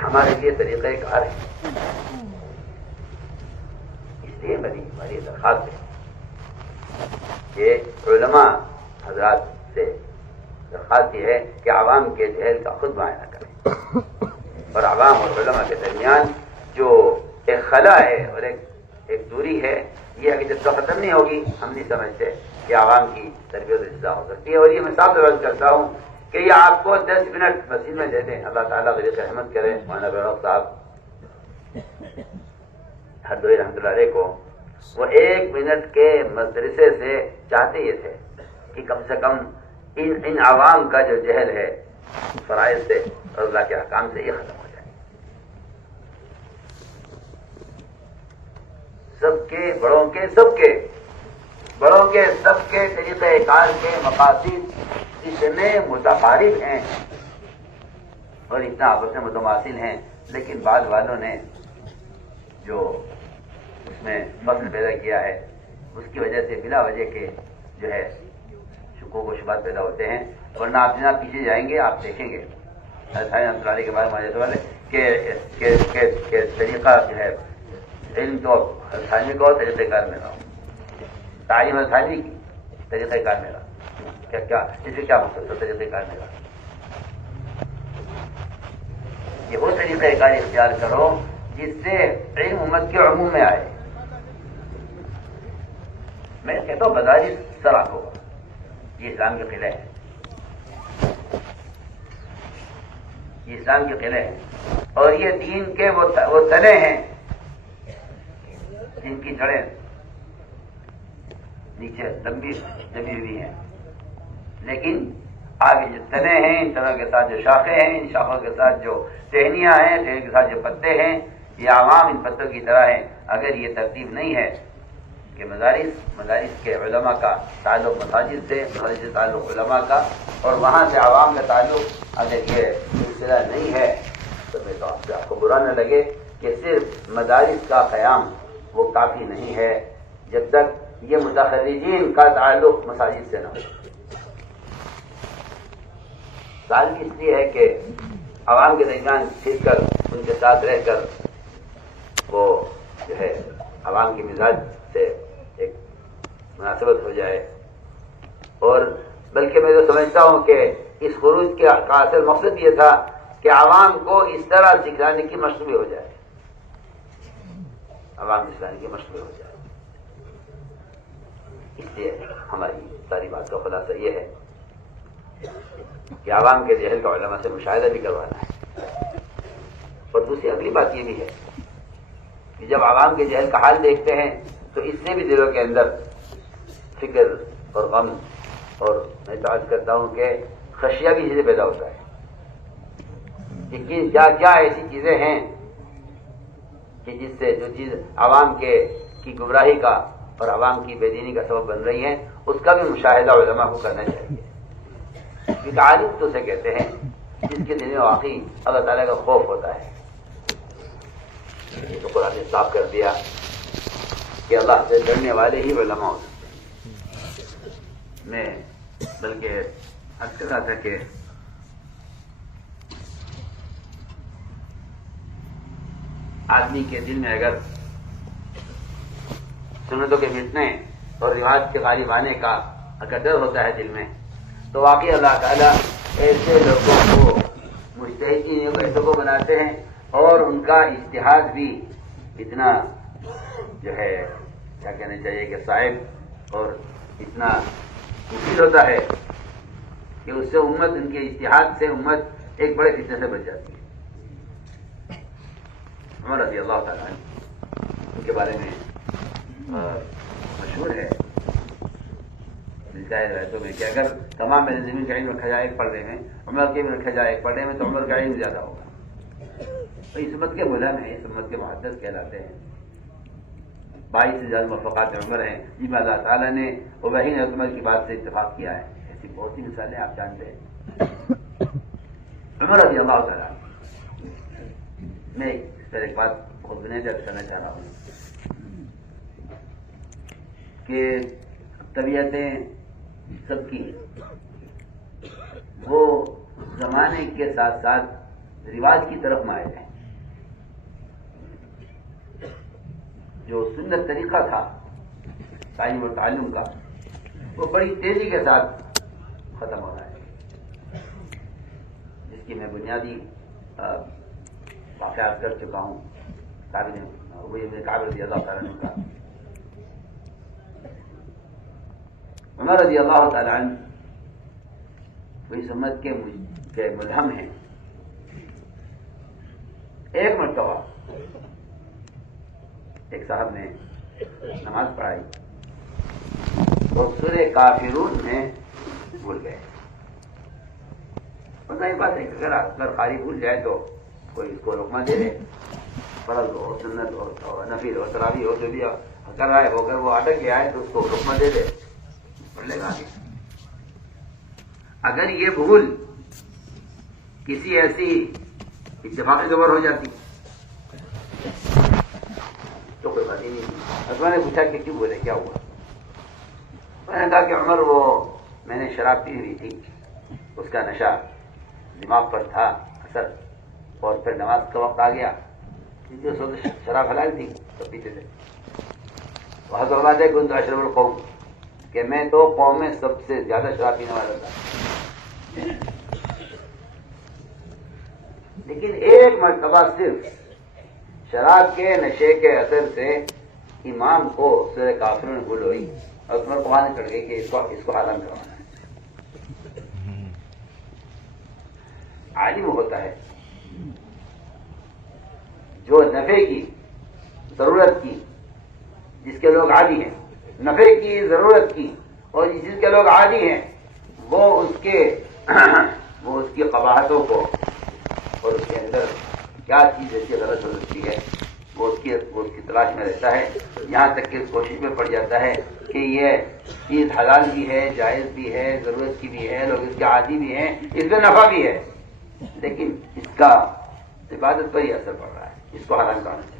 ہمارے لیے طریقہ کار ہے. اس لیے ہماری درخواست ہے کہ علماء حضرات سے درخواست یہ ہے کہ عوام کے جہل کا خود معائنہ کریں اور عوام اور علماء کے درمیان جو ایک خلا ہے اور ایک دوری ہے یہ ہے کہ جب تک ختم نہیں ہوگی ہم نہیں سمجھتے کہ عوام کی تربیت اصلاح ہو سکتی ہے. اور یہ میں صاف عرض کرتا ہوں کہ یہ آپ کو 10 منٹ مسجد میں دے دیں, اللہ تعالیٰ غریب رحمت کرے. مولانا بیروق صاحب ہردوئی رحمۃ اللہ علیہ کو وہ 1 منٹ کے مدرسے سے چاہتے یہ تھے کہ کم سے کم ان عوام کا جو جہل ہے فرائض سے اور اللہ کے احکام سے یہ ختم ہو جائے. سب کے بڑوں کے سب کے طریقہ کار کے مقاصد اتنے متقارب ہیں اور اتنا آپس میں متماثل ہیں, لیکن بعض والوں نے جو اس میں فصل پیدا کیا ہے اس کی وجہ سے بلا وجہ کے جو ہے شکوک و شبہات پیدا ہوتے ہیں. ورنہ آپ جناب پیچھے جائیں گے آپ دیکھیں گے اللہ کے بارے میں کہ طریقہ جو ہے علم تو ثانوی کا ہو, طریقہ کار میرا ہو, تعلیم ثانوی کی طریقہ کار میرا کیا اس سے کیا مقصد ہے؟ طریقہ کار میرا یہ وہ طریقہ کار اختیار کرو جس سے علم امت کے عموم میں آئے. میں کہتا ہوں بازاری سراخ ہوگا, یہ اسلام کے قلعے ہیں, یہ اسلام کے قلعے ہیں اور یہ دین کے وہ تلے ہیں جن کی جڑیں نیچے لمبی جمی ہوئی ہیں, لیکن آگے جو تنے ہیں ان تنوں کے ساتھ جو شاخیں ہیں, ان شاخوں کے ساتھ جو ٹہنیاں ہیں, ٹہنی کے ساتھ جو پتے ہیں, یہ عوام ان پتوں کی طرح ہیں. اگر یہ ترتیب نہیں ہے کہ مدارس کے علماء کا تعلق مساجد سے, مساجد سے تعلق علماء کا, اور وہاں سے عوام کا تعلق اگر یہ سلسلہ نہیں ہے تو میں تو آپ کو برا نہ لگے کہ صرف مدارس کا قیام وہ کافی نہیں ہے جب تک یہ متخرجین کا تعلق مساجد سے نہ ہو. سال بھی اس لیے ہے کہ عوام کے درمیان پھر کر ان کے ساتھ رہ کر وہ جو ہے عوام کے مزاج سے ایک مناسبت ہو جائے. اور بلکہ میں تو سمجھتا ہوں کہ اس خروج کا اصل مقصد یہ تھا کہ عوام کو اس طرح سکھلانے کی مشق بھی ہو جائے, عوام سکھلانے کی مشق بھی ہو جائے. اس لیے ہماری ساری بات کا خلاصہ یہ ہے کہ عوام کے جہل کا علماء سے مشاہدہ بھی کروانا ہے. اور دوسری اگلی بات یہ بھی ہے کہ جب عوام کے جہل کا حال دیکھتے ہیں تو اس سے بھی دلوں کے اندر فکر اور غم اور میں تعارف کرتا ہوں کہ خشیہ بھی اسے پیدا ہوتا ہے کہ کیا کیا ایسی چیزیں ہیں کہ جس سے جو چیز عوام کی گمراہی کا اور عوام کی بے دینی کا سبب بن رہی ہیں اس کا بھی مشاہدہ علماء کو کرنا چاہیے. کیونکہ عالم تو اسے کہتے ہیں جس کے دل میں واقعی اللہ تعالیٰ کا خوف ہوتا ہے. یہ تو قرآن نے صاف کر دیا کہ اللہ سے ڈرنے والے ہی علماء ہوتے ہیں. میں بلکہ عرض کر رہا تھا کہ آدمی کے دل میں اگر سنتوں کے مٹنے اور رواج کے غالب آنے کا اگر ڈر ہوتا ہے دل میں تو واقعی اللہ تعالیٰ ایسے لوگوں کو مجتہدین ایسے کو بناتے ہیں اور ان کا اجتہاد بھی اتنا جو ہے کیا کہنا چاہیے کہ صاحب اور اتنا مفید ہوتا ہے کہ اس سے امت ان کے اجتہاد سے امت ایک بڑے فتنے سے بچ جاتی ہے. عمر رضی اللہ تعالیٰ ان کے بارے میں مشہور ہے روایتوں میں کہ اگر تمام میرے زمین کا علم رکھا جائے ایک پردے میں, عمر کے علم رکھا جائے ایک پردے میں, تو عمر کا علم زیادہ ہوگا. تو اس امت کے ملم ہیں, اس امت کے محدث کہلاتے ہیں. 22 سے زیادہ موافقات عمر ہیں جن میں اللہ تعالیٰ نے وحی نے عمر کی بات سے اتفاق کیا ہے. ایسی بہت سی مثالیں آپ جانتے ہیں. عمر رضی اللہ تعالیٰ, میں اس پر ایک بات بہت بنیادی کرنا چاہ رہا ہوں کہ طبیعتیں سب کی وہ زمانے کے ساتھ ساتھ رواج کی طرف مائل ہیں. جو سنت طریقہ تھا تعلیم و تعلم کا وہ بڑی تیزی کے ساتھ ختم ہو رہا ہے, جس کی میں بنیادی واقعات کر چکا ہوں. کعب رضی اللہ تعالیٰ عنہ کا عمر رضی اللہ تعالیٰ عنہ اس امت کے ملہم ہیں. ایک مرتبہ ایک صاحب نے نماز پڑھائی تو سورہ کافرون میں بھول گئے. پتہ ہی بات ہے اگر قاری بھول جائے تو کوئی اس کو رکما دے دے، فرض ہو، سنت ہو، نفل ہو، تراویح ہو، جو بھی کر رہا ہے ہو کر وہ اٹک گیا ہے تو اس کو رکما دے دے، پڑھ لے گا. اگر یہ بھول کسی ایسی اتفاقی خبر ہو جاتی تو کوئی بات ہی نہیں. عثمان نے پوچھا کہ کیوں بولے، کیا ہوا؟ میں نے کہا کہ عمر وہ میں نے شراب پی ہوئی تھی، اس کا نشہ دماغ پر تھا اثر، اور پھر نماز کا وقت آ گیا کیونکہ اس وقت شراب حلال تھی تو پیتے تھے. وہاں تو بات ہے کہ اشرف القوم کہ میں تو قوم میں سب سے زیادہ شراب پینے والا تھا. لیکن ایک مرتبہ صرف شراب کے نشے کے اثر سے امام کو سورہ کافرون میں بھول ہوئی اور تمہیں قرآن چڑھ گئی کہ اس کو حرام کروانا ہے. عالم ہوتا ہے جو نفع کی ضرورت کی، جس کے لوگ عادی ہیں، نفع کی ضرورت کی، اور جس کے لوگ عادی ہیں وہ اس کی قباحتوں کو اور اس کے اندر کیا چیز ایسی غلط ہو سکتی ہے وہ اس کی تلاش میں رہتا ہے، یہاں تک کہ اس کوشش میں پڑ جاتا ہے کہ یہ چیز حلال بھی ہے، جائز بھی ہے، ضرورت کی بھی ہے، لوگ اس کے عادی بھی ہیں، اس میں نفع بھی ہے، لیکن اس کا عبادت پر ہی اثر پڑ رہا ہے، اس کو حرام کرنا چاہیے.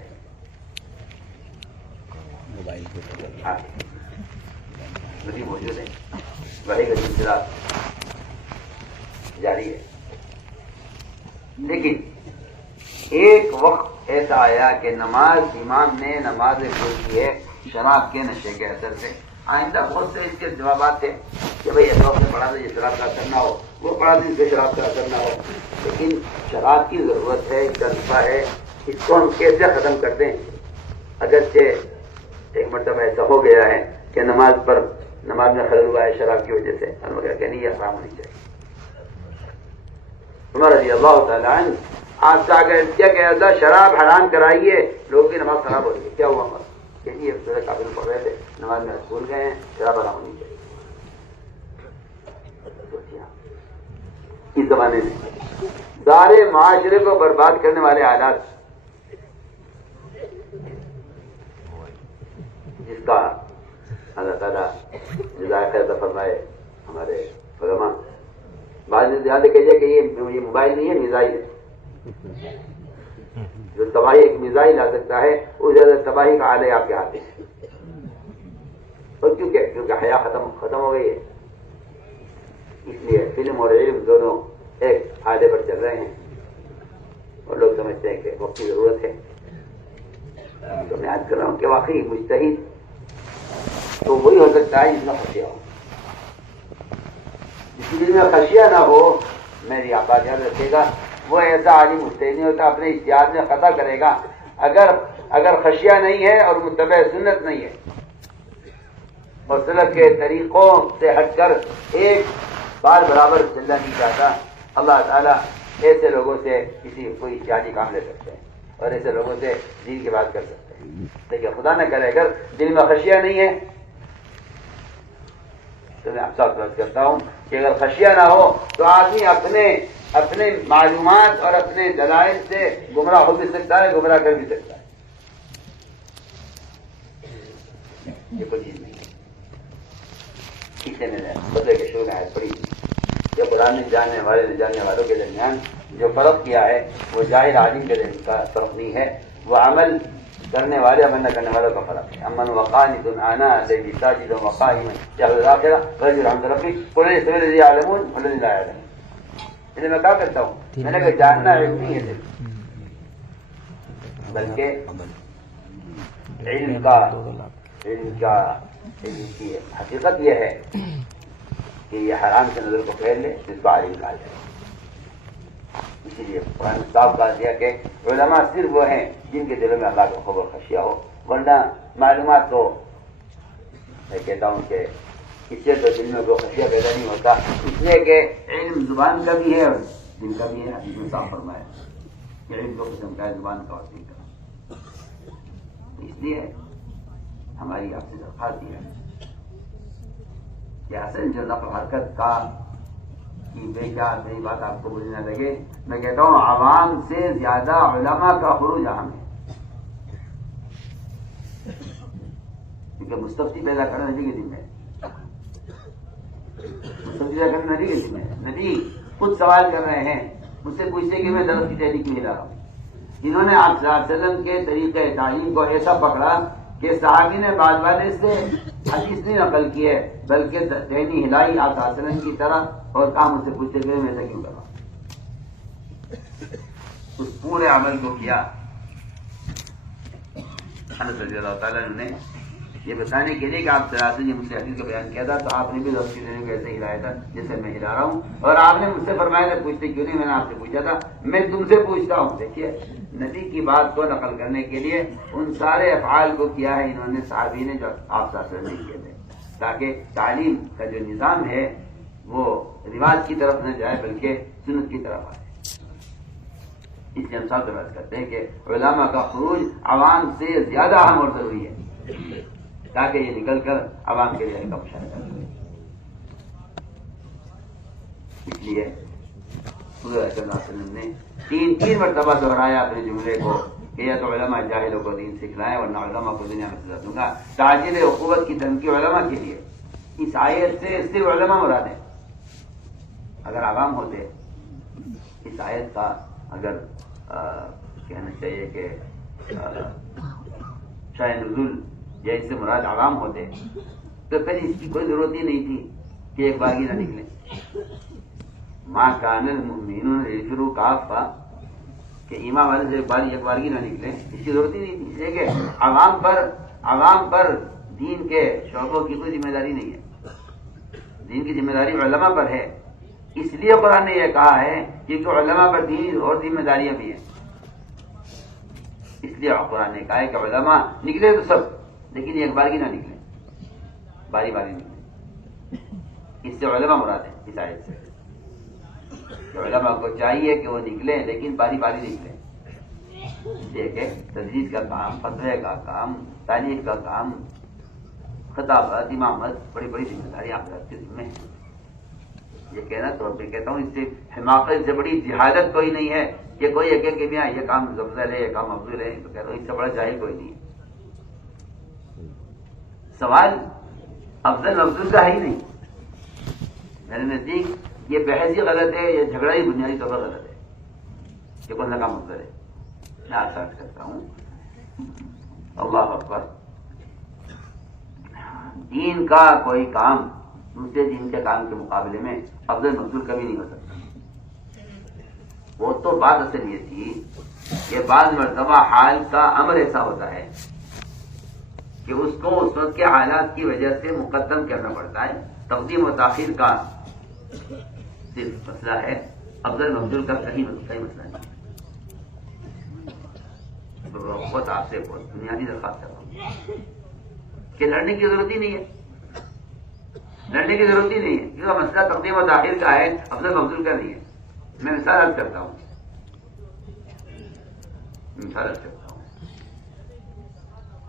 مجھے موجود ہے وہی کا سلسلہ جاری ہے. لیکن ایک وقت ایسا آیا کہ امام نے نماز بھول کی ہے شراب کے نشے کے اثر سے. آئندہ بہت سے اس کے جوابات تھے کہ بھائی ایسا وقت پڑھا تھا یہ شراب کا اثر نہ ہو، وہ پڑھا تھا اس سے شراب کا اثر نہ ہو. لیکن شراب کی ضرورت ہے، اس کا نفع ہے، اس کو ہم کیسے ختم کر دیں؟ اگرچہ ایک مرتبہ ایسا ہو گیا ہے کہ نماز میں خلل ہوا ہے شراب کی وجہ سے، ہم لوگ کہ نہیں یہ حرام ہونی چاہیے. عمر رضی اللہ تعالیٰ عنہ آپ سے اگر کیا کہتا شراب حرام کرائیے، لوگوں کی نماز خراب ہو رہی ہے. کیا ہوا عمر؟ کہ یہ سورہ کافرون پڑھ رہے تھے، نماز میں بھول گئے ہیں، شراب حرام ہونی چاہیے. اس زمانے میں سارے معاشرے کو برباد کرنے والے حالات، جس کا اللہ تعالیٰ جزائے خیر فرمائے ہمارے علماء. بعض نے دھیان کہیے کہ یہ موبائل نہیں ہے، میزائل ہے. جو تباہی ایک میزائل لا سکتا ہے اس زیادہ تباہی کا آلے آپ کے ہاتھ ہے. اور کیونکہ حیا ختم ہو گئی ہے، اس لیے فلم اور علم دونوں ایک آلے پر چل رہے ہیں اور لوگ سمجھتے ہیں کہ وقت کی ضرورت ہے. تو میں یاد کر رہا ہوں کہ واقعی مجتہد تو وہی ہو سکتا ہے جس میں خشیہ ہو. جس دل میں خشیہ نہ ہو، میری آپ بات یاد رکھے گا، وہ ایسا عالم مجتہد نہیں ہوتا، اپنے اجتہاد میں خطا کرے گا. اگر خشیہ نہیں ہے اور متبع سنت نہیں ہے اور سلف کے طریقوں سے ہٹ کر ایک بار برابر چلنا نہیں چاہتا، اللہ تعالیٰ ایسے لوگوں سے کوئی اجتہادی کام لے سکتے ہیں اور ایسے لوگوں سے دین کی بات کر سکتے ہیں. لیکن خدا نہ کرے اگر دل میں خشیہ نہیں ہے تو میں آپ سے بات کرتا ہوں کہ اگر خشیہ نہ ہو تو آدمی اپنے معلومات اور اپنے دلائل سے گمراہ ہو بھی سکتا ہے، گمراہ کر بھی سکتا ہے. یہ کوئی چیز نہیں ہے. کسی نے بدلے کے شروع میں آیت پڑھی جو قرآن میں جاننے والوں کے درمیان جو فرق کیا ہے وہ ظاہر عالم کے کا فرق نہیں ہے، وہ عمل کرنے والے عمل نہ کرنے والوں کا فرق ہے. امن وقانت آناء اللیل ساجدا وقائما یحذر الآخرہ ویرجو رحمة ربہ قل هل يستوي الذین یعلمون والذین لا یعلمون. اس میں کیا کرتا ہوں میں نے کہا جاننا علم نہیں ہے بلکہ علم کی حقیقت یہ ہے کہ یہ حرام سے نظر کو پھیر لے جس کو عالم کہا جائے. اسی لیے قرآن صاف کہا دیا کہ علماء صرف وہ ہیں جن کے دلوں میں اللہ کا خوف اور خشیہ ہو، ورنہ معلومات تو میں کہتا ہوں کہ اس سے تو دل میں وہ خفیہ پیدا نہیں ہوتا، اس لیے کہ علم زبان کا بھی ہے اور دل کا بھی ہے. حدیث میں صاف فرمایا کہ علم دو قسم کا ہے، زبان کا اور دل کا. اس لیے ہماری آپ سے درخواست یہ ہے کہ اصل جو نقل حرکت کا کی بے کیا میری بات آپ کو بری نہ لگے، میں کہتا ہوں عوام سے زیادہ علماء کا خروج اہم ہے. کیونکہ مستفتی پیدا کرنا نبی کے ذمہ ہے. مستفتی پیدا کرنا نبی کے ذمہ ہے. نبی خود سوال کر رہے ہیں، مجھ سے پوچھتے کہ میں درس کی تحریک میں لا رہا ہوں. انہوں نے آپ صلی اللہ علیہ وسلم کے طریقہ تعلیم کو ایسا پکڑا کہ صحابی نے بعد والے سے حدیث نہیں نقل کی ہے بلکہ دہنی ہلائی آپ صلی اللہ علیہ وسلم کی طرح اور کام اسے پوچھتے تھے میں ایسا کیوں کر رہا ہوں. اس پورے عمل کو کیا. انس رضی اللہ تعالیٰ نے یہ بتانے کے لیے کہ آپ صلی اللہ علیہ وسلم نے مجھ سے حدیث کا بیان کیا تھا تو آپ نے بھی درس کی تحریک کو ایسے ہلایا تھا جیسے میں ہلا رہا ہوں. اور آپ نے مجھ سے فرمایا تھا پوچھتے کیوں نہیں، میں نے آپ سے پوچھا تھا، میں تم سے پوچھتا ہوں. دیکھیے نبی کی بات کو نقل کرنے کے لیے ان سارے افعال کو کیا ہے انہوں نے صحابی نے جو آپ صلی اللہ علیہ وسلم نے کیے تھے، تاکہ تعلیم کا جو نظام ہے وہ رواج کی طرف نہ جائے بلکہ سنت کی طرف آئے. اس لیے ہم سب بات کرتے ہیں کہ علماء کا خروج عوام سے زیادہ اہم اور ضروری ہے تاکہ یہ نکل کر عوام کے لیے کا مشاہدہ کرے. اس لیے حضور صلی اللہ علیہ وسلم نے تین مرتبہ دہرایا اپنے جملے کو کہ یا تو علماء جاہلوں کو دین سکھلائیں ورنہ علماء کو دنیا میں سزا دوں گا. تعجیل عقوبت کی دھمکی علماء کے لیے. اس آیت سے صرف علماء مراد ہے. اگر عوام ہوتے اس آیت کا اگر کہنا چاہیے کہ شاہ نزول یا اس سے مراد عوام ہوتے تو پھر اس کی کوئی ضرورت ہی نہیں تھی کہ ایک بارگی نہ نکلے. ماں کان المؤمنون لینفروا کافہ کہ ایمان والے سے ایک بارگی نہ نکلے، اس کی ضرورت ہی نہیں تھی. اس لیے کہ عوام پر دین کے شعبوں کی کوئی ذمہ داری نہیں ہے. دین کی ذمہ داری علماء پر ہے. اس لیے قرآن نے یہ کہا ہے کہ علماء پر دین اور ذمہ داریاں بھی ہیں. اس لیے قرآن نے کہا ہے کہ علماء نکلے تو سب، لیکن ایک بارگی نہ نکلے، باری باری نکلے. اس سے علماء مراد ہے اس آیت سے. علماء کو چاہیے کہ وہ نکلیں لیکن باری باری نکلیں. دیکھیں تدریس کا کام، فتوے کا کام، تعلیم کا کام، خطابت، امامت، بڑی بڑی ذمہ داری آپ کے ذمہ ہے. یہ کہنا تو میں کہتا ہوں اس سے حماقت سے بڑی جہالت کوئی نہیں ہے کہ کوئی ایک کہ بھی یہ کام افضل ہے، یہ کام افضل ہے. تو کہتا ہوں اس سے بڑا جاہل کوئی نہیں ہے. سوال افضل کا ہے ہی نہیں. میرے نزدیک یہ بحث ہی غلط ہے، یہ جھگڑا ہی بنیادی طور پر غلط ہے کہ کون سا کام افضل ہے. میں آپ ساتھ کرتا ہوں اللہ اکبر. دین کا کوئی کام دوسرے دین کے کام کے مقابلے میں افضل مفضول کبھی نہیں ہو سکتا. وہ تو بات اصل یہ تھی کہ بعض مرتبہ حال کا امر ایسا ہوتا ہے کہ اس کو اس وقت کے حالات کی وجہ سے مقدم کرنا پڑتا ہے. تقدیم و تاخیر کا صرف مسئلہ ہے، افضل مفضول کا صحیح مسئلہ نہیں. بہت آپ سے بہت بنیادی درخواست کر رہا ہوں کہ لڑنے کی ضرورت ہی نہیں ہے. لڑنے کی ضرورت ہی نہیں ہے کیونکہ مسئلہ تقدیم و تاخیر کا ہے، افضل مفضول کا نہیں ہے. میں مثال عرض کرتا ہوں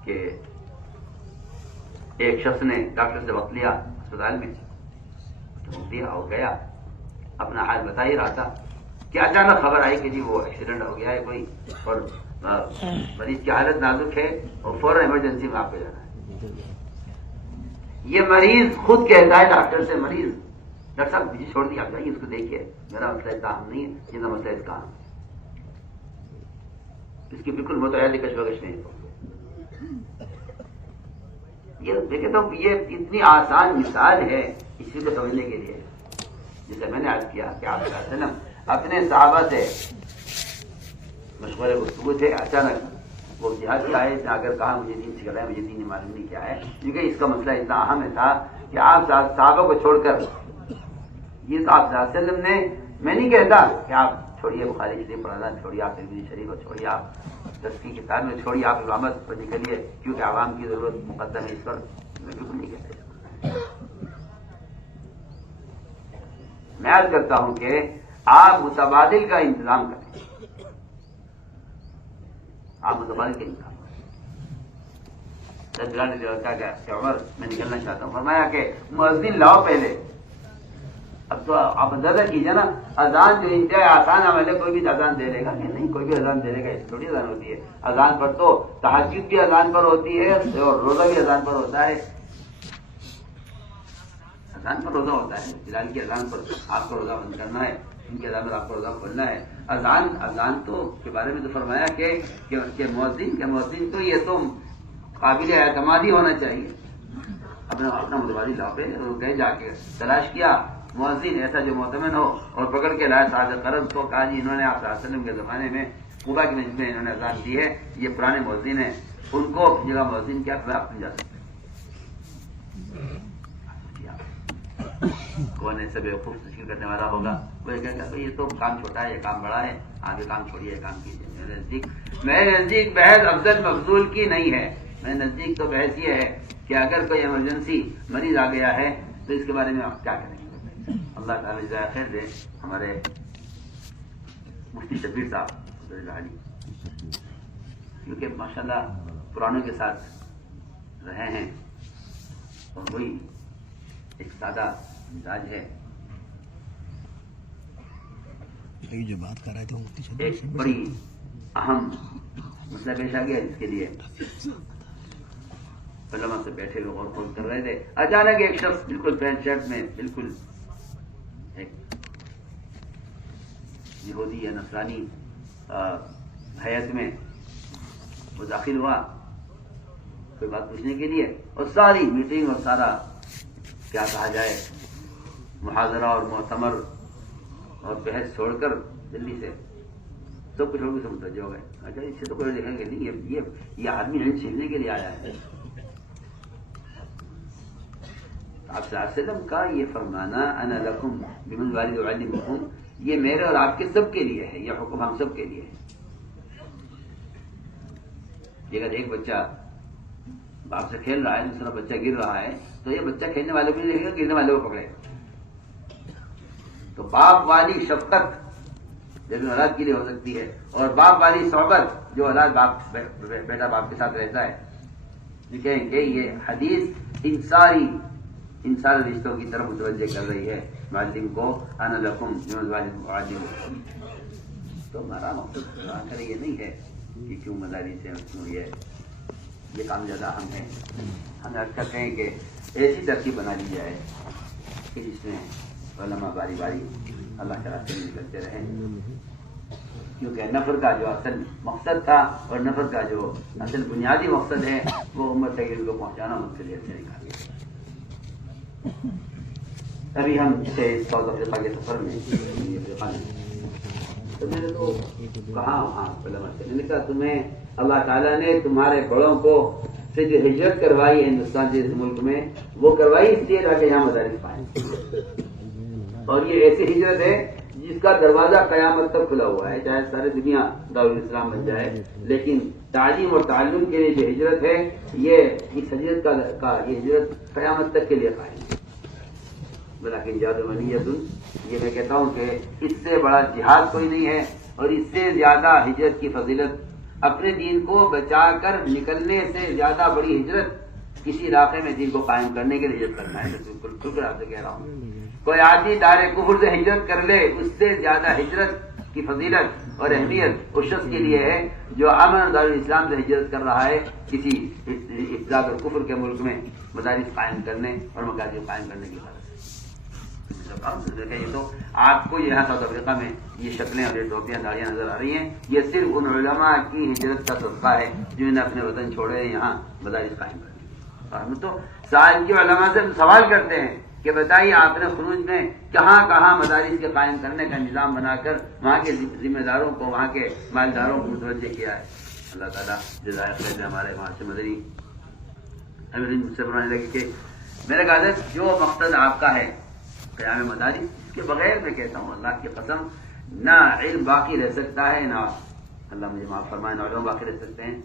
کہ ایک شخص نے ڈاکٹر سے وقت لیا اسپتال میں، دیا ہو گیا، اپنا حال بتا ہی رہا تھا کہ اچانک خبر آئی کہ جی وہ ایکسیڈنٹ ہو گیا ہے کوئی اور مریض کی حالت نازک ہے اور فوراً ایمرجنسی میں آپ کو جانا ہے. یہ مریض خود کہتا ہے ڈاکٹر سے، مریض ڈاکٹر صاحب مجھے چھوڑ دیا، آپ جائیے اس کو دیکھیے، میرا مسئلہ اس کا اہم نہیں ہے جتنا مسئلہ اس کا اہم. اس کی بالکل متعلق کشمکش نہیں. یہ دیکھیں تو یہ اتنی آسان مثال ہے اسی کو سمجھنے کے لیے، جسے میں نے عرض کیا کہ آپ صلی اللہ علیہ وسلم اپنے صحابہ سے مشورے گفتگو تھے. اچانک وہ جہاد کی آیت نے اگر کہا مجھے دین سکھلایا، مجھے دین معلوم نہیں کیا ہے، کیونکہ اس کا مسئلہ اتنا اہم تھا کہ آپ صحابہ کو چھوڑ کر یہ تو آپ صلی اللہ علیہ وسلم نے، میں نہیں کہتا کہ آپ چھوڑیے بخاری شریف پڑھانا، چھوڑیے آپ ترمذی شریف کو، چھوڑیے آپ دس کی کتاب میں، چھوڑیے آپ امامت پر نکلیے کیونکہ عوام کی ضرورت مقدم ہے اس پر. میں بالکل نہیں کہتا. میں عرض کرتا ہوں کہ آپ متبادل کا انتظام کریں، آپ متبادل کا انتظام کریں۔ کہ عمر میں نکلنا چاہتا ہوں، فرمایا کہ مؤذن لاؤ پہلے۔ اب تو آپ اندازہ کیجیے نا، اذان جو انتہائی آسان عمل ہے، کوئی بھی اذان دے لے گا کہ نہیں، کوئی بھی اذان دے لے گا، اس تھوڑی اذان ہوتی ہے۔ اذان پر تو تہجد بھی اذان پر ہوتی ہے اور روزہ بھی اذان پر ہوتا ہے، اذان پر روزہ ہوتا ہے۔ بلال کی اذان پر آپ کو روزہ بند کرنا ہے، ان کی اذان پر آپ کو روزہ کھولنا ہے۔ اذان تو کے بارے میں تو فرمایا کہ مؤذن تو یہ تو قابل اعتمادی ہونا چاہیے۔ اپنا متبادل لاؤ پہ گئے، جا کے تلاش کیا مؤذن ایسا جو معتمن ہو، اور پکڑ کے لائے صاحب قرض کو، کہا جی انہوں نے آپ صلی اللہ علیہ وسلم کے زمانے میں قباء کی مسجد میں انہوں نے اذان دی ہے، یہ پرانے مؤذن ہیں، ان کو اپنی جگہ مؤذن کیا آپ سمجھا سکتے ہیں؟ کون ایسا بیوقوف تشکیل کرنے والا ہوگا؟ وہ یہ کہتا ہے یہ تو کام چھوٹا ہے، یہ کام بڑا ہے، آگے کام چھوڑیے، کام کیجیے۔ میرے نزدیک بحث افضل مفضول کی نہیں ہے، میرے نزدیک تو بحث یہ ہے کہ اگر کوئی ایمرجنسی مریض آ گیا ہے تو اس کے بارے میں آپ کیا کریں گے؟ اللہ تعالیٰ جزائے خیر دے ہمارے مفتی شبیر صاحب علی، کیونکہ ماشاءاللہ پرانوں کے ساتھ رہے ہیں اور وہی ایک سادہ مزاج ہے۔ جو بات کر رہے تھے ایک بڑی اہم مسئلہ پیش آ گیا جس کے لیے علماء سے بیٹھے ہوئے غور کر رہے تھے، اچانک ایک شخص بالکل پینٹ شرٹ میں، بالکل ایک یہودی یا نصرانی حیات میں وہ داخل ہوا کوئی بات پوچھنے کے لیے، اور ساری میٹنگ اور سارا کیا کہا جائے محاضرہ اور معتمر اور بحث چھوڑ کر دلی سے سب کچھ لوگ متوجہ ہو گئے۔ اچھا اس سے تو کوئی دیکھیں گے نہیں، یہ آدمی علم سیکھنے کے لیے آیا ہے۔ آپ صلی اللہ علیہ وسلم کا یہ فرمانا انا لکم بمن والد اعلمکم، یہ میرے اور آپ کے سب کے لیے ہے، یہ حکم ہم سب کے لیے ہے۔ اگر ایک بچہ باپ سے کھیل رہا ہے، دوسرا بچہ گر رہا ہے، تو یہ بچہ کھیلنے والے کو نہیں دیکھے گا، گرنے والے کو پکڑے گا۔ تو باپ والی شفقت لیکن اولاد کے لیے ہو سکتی ہے، اور باپ والی صحبت جو اولاد بیٹا باپ کے ساتھ رہتا ہے، یہ کہیں کہ یہ حدیث ان سارے رشتوں کی طرف متوجہ کر رہی ہے معلم کو، انا لکم بمن والد اعلمکم۔ تو ہمارا مقصد آخر یہ نہیں ہے کہ کیوں مدارس ہیں، کیوں یہ کام زیادہ اہم ہے۔ ہمیں اچھا کہیں کہ ایسی ترتیب بنا لی جائے کہ جس میں علماء باری باری اللہ کے راستے میں نکلتے رہیں، کیونکہ نفر کا جو اصل مقصد تھا اور نفر کا جو اصل بنیادی مقصد ہے وہ امت تک ان کو پہنچانا مختلف سے نکالیے۔ ابھی ہم سے ساؤتھ افریقہ کے سفر میں تو میں نے تو کہا علماء سے، میں نے کہا تمہیں اللہ تعالیٰ نے تمہارے بڑوں کو سے جو ہجرت کروائی ہے ہندوستان جیسے ملک میں، وہ کروائی اس لیے تاکہ یہاں مدارس پائیں، اور یہ ایسی ہجرت ہے جس کا دروازہ قیامت تک کھلا ہوا ہے، چاہے ساری دنیا دارالاسلام بن جائے، لیکن تعلیم اور تعلم کے لیے جو ہجرت ہے یہ اس ہجرت کا یہ ہجرت قیامت تک کے لیے قائم ہے۔ لیکن جہاد منیت، یہ میں کہتا ہوں کہ اس سے بڑا جہاد کوئی نہیں ہے، اور اس سے زیادہ ہجرت کی فضیلت، اپنے دین کو بچا کر نکلنے سے زیادہ بڑی ہجرت کسی علاقے میں دین کو قائم کرنے کے لیے ہجرت کرنا ہے۔ بالکل کھل کر آپ سے کہہ رہا ہوں، کوئی آدمی دار کفر سے ہجرت کر لے، اس سے زیادہ ہجرت کی فضیلت اور اہمیت اس شخص کے لیے ہے جو امن دارالاسلام سے ہجرت کر رہا ہے کسی افساد اور کفر کے ملک میں مدارس قائم کرنے اور مکاتب قائم کرنے کی غرض سے۔ دیکھیں یہ تو آپ کو یہاں ساؤتھ افریقہ میں یہ شکلیں اور یہ ٹوپیاں داڑیاں نظر آ رہی ہیں، یہ صرف ان علماء کی ہجرت کا صدقہ ہے جنہوں نے اپنے وطن چھوڑے یہاں مدارس قائم کر دی۔ اور ہم تو سال کے علماء سے سوال کرتے ہیں کہ بتائیے آپ نے خروج میں کہاں کہاں مدارس کے قائم کرنے کا نظام بنا کر وہاں کے ذمہ داروں کو، وہاں کے مالداروں کو متوجہ کیا ہے۔ اللہ تعالیٰ جزائے خیر ہمارے وہاں سے مدری ہمیں مجھ سے بنانے لگے کہ میرے کہا جو مقصد آپ کا ہے قیام مدارس، اس کے بغیر میں کہتا ہوں اللہ کی قسم نہ علم باقی رہ سکتا ہے، نہ اللہ مجھے معاف فرمائے نہ علم باقی رہ سکتے ہیں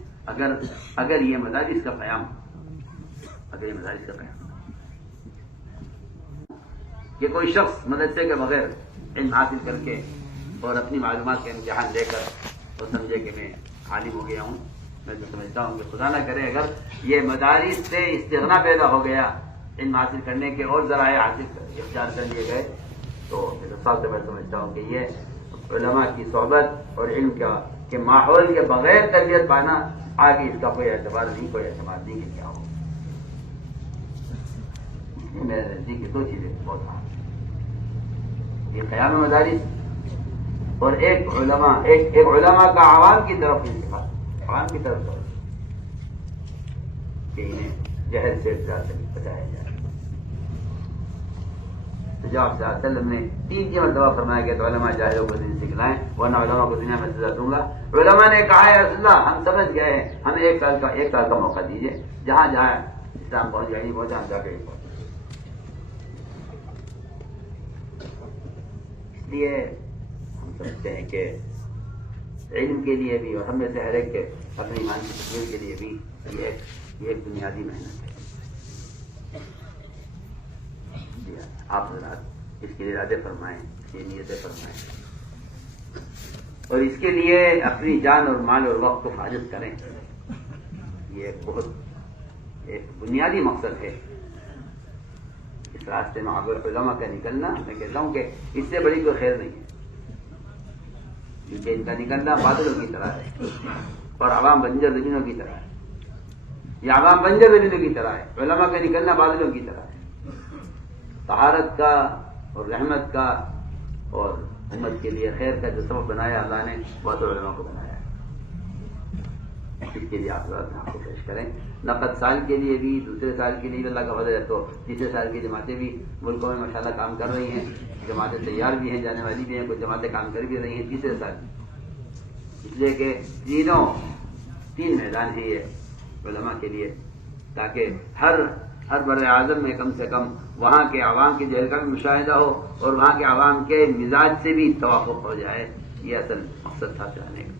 اگر یہ مدارس کا قیام کہ کوئی شخص مدرسے کے بغیر علم حاصل کر کے اور اپنی معلومات کا امتحان دے کر تو سمجھے کہ میں عالم ہو گیا ہوں. میں تو سمجھتا ہوں کہ خدا نہ کرے اگر یہ مدارس سے استغنا پیدا ہو گیا علم حاصل کرنے کے اور ذرائع حاصل اختیار کر لیے گئے تو میرے ساتھ سے میں سمجھتا ہوں کہ یہ علماء کی صحبت اور علم کے ماحول کے بغیر تربیت پانا آگے اس کا کوئی اعتبار نہیں کہ کیا ہو. میرے نزدیک دو چیزیں بہت اہم، یہ قیام مدارس اور ایک علماء کا عوام کی طرف انتقال، عوام کی طرف کہ انہیں جہل سے بچایا جائے. تو جو آپ صلی اللہ علیہ وسلم نے 3 مرتبہ فرمایا کہ تو علماء جاہلوں کو دین سکھلائیں ورنہ علماء کو دنیا میں سزا دوں گا. علماء نے کہا ہے رسول اللہ ہم سمجھ گئے ہیں، ہمیں 1 سال کا موقع دیجیے، جہاں اسلام پہنچ جائے نہیں پہنچا ہم جا کے پہنچ. اس لیے ہم سمجھتے ہیں کہ علم کے لیے بھی اور ہم میں سے ہر ایک کے اپنے ایمان کی تکمیل کے لیے بھی یہ ایک بنیادی محنت ہے. آپ حضرات اس کے لیے ارادے فرمائیں، اس کی نیتیں فرمائیں اور اس کے لیے اپنی جان اور مال اور وقت کو حاجت کریں. یہ ایک بنیادی مقصد ہے اس راستے میں عبر علماء کا نکلنا. میں کہتا ہوں کہ اس سے بڑی کوئی خیر نہیں ہے، کیونکہ ان کا نکلنا بادلوں کی طرح ہے اور عوام بنجر زمینوں کی طرح ہے. یہ عوام بنجر زمینوں کی طرح ہے، علماء کا نکلنا بادلوں کی طرح ہے. طہارت کا اور رحمت کا اور امت کے لیے خیر کا جو سبب بنایا اللہ نے بہت علماء کو بنایا ہے. اس کے لیے آپ کو پیش کریں. نقد سال کے لیے بھی، دوسرے سال کے لیے بھی اللہ کا فضل ہے تو تیسرے سال کی جماعتیں بھی ملکوں میں ماشاءاللہ کام کر رہی ہیں. جماعتیں تیار بھی ہیں، جانے والی بھی ہیں، کچھ جماعتیں کام کر بھی رہی ہیں تیسرے سال. اس لیے کہ 3 میدان ہیں یہ علماء کے لیے، تاکہ ہر بر اعظم میں کم سے کم وہاں کے عوام کے جہل کا بھی مشاہدہ ہو اور وہاں کے عوام کے مزاج سے بھی توافق ہو جائے. یہ اصل مقصد تھا چاہنے کا.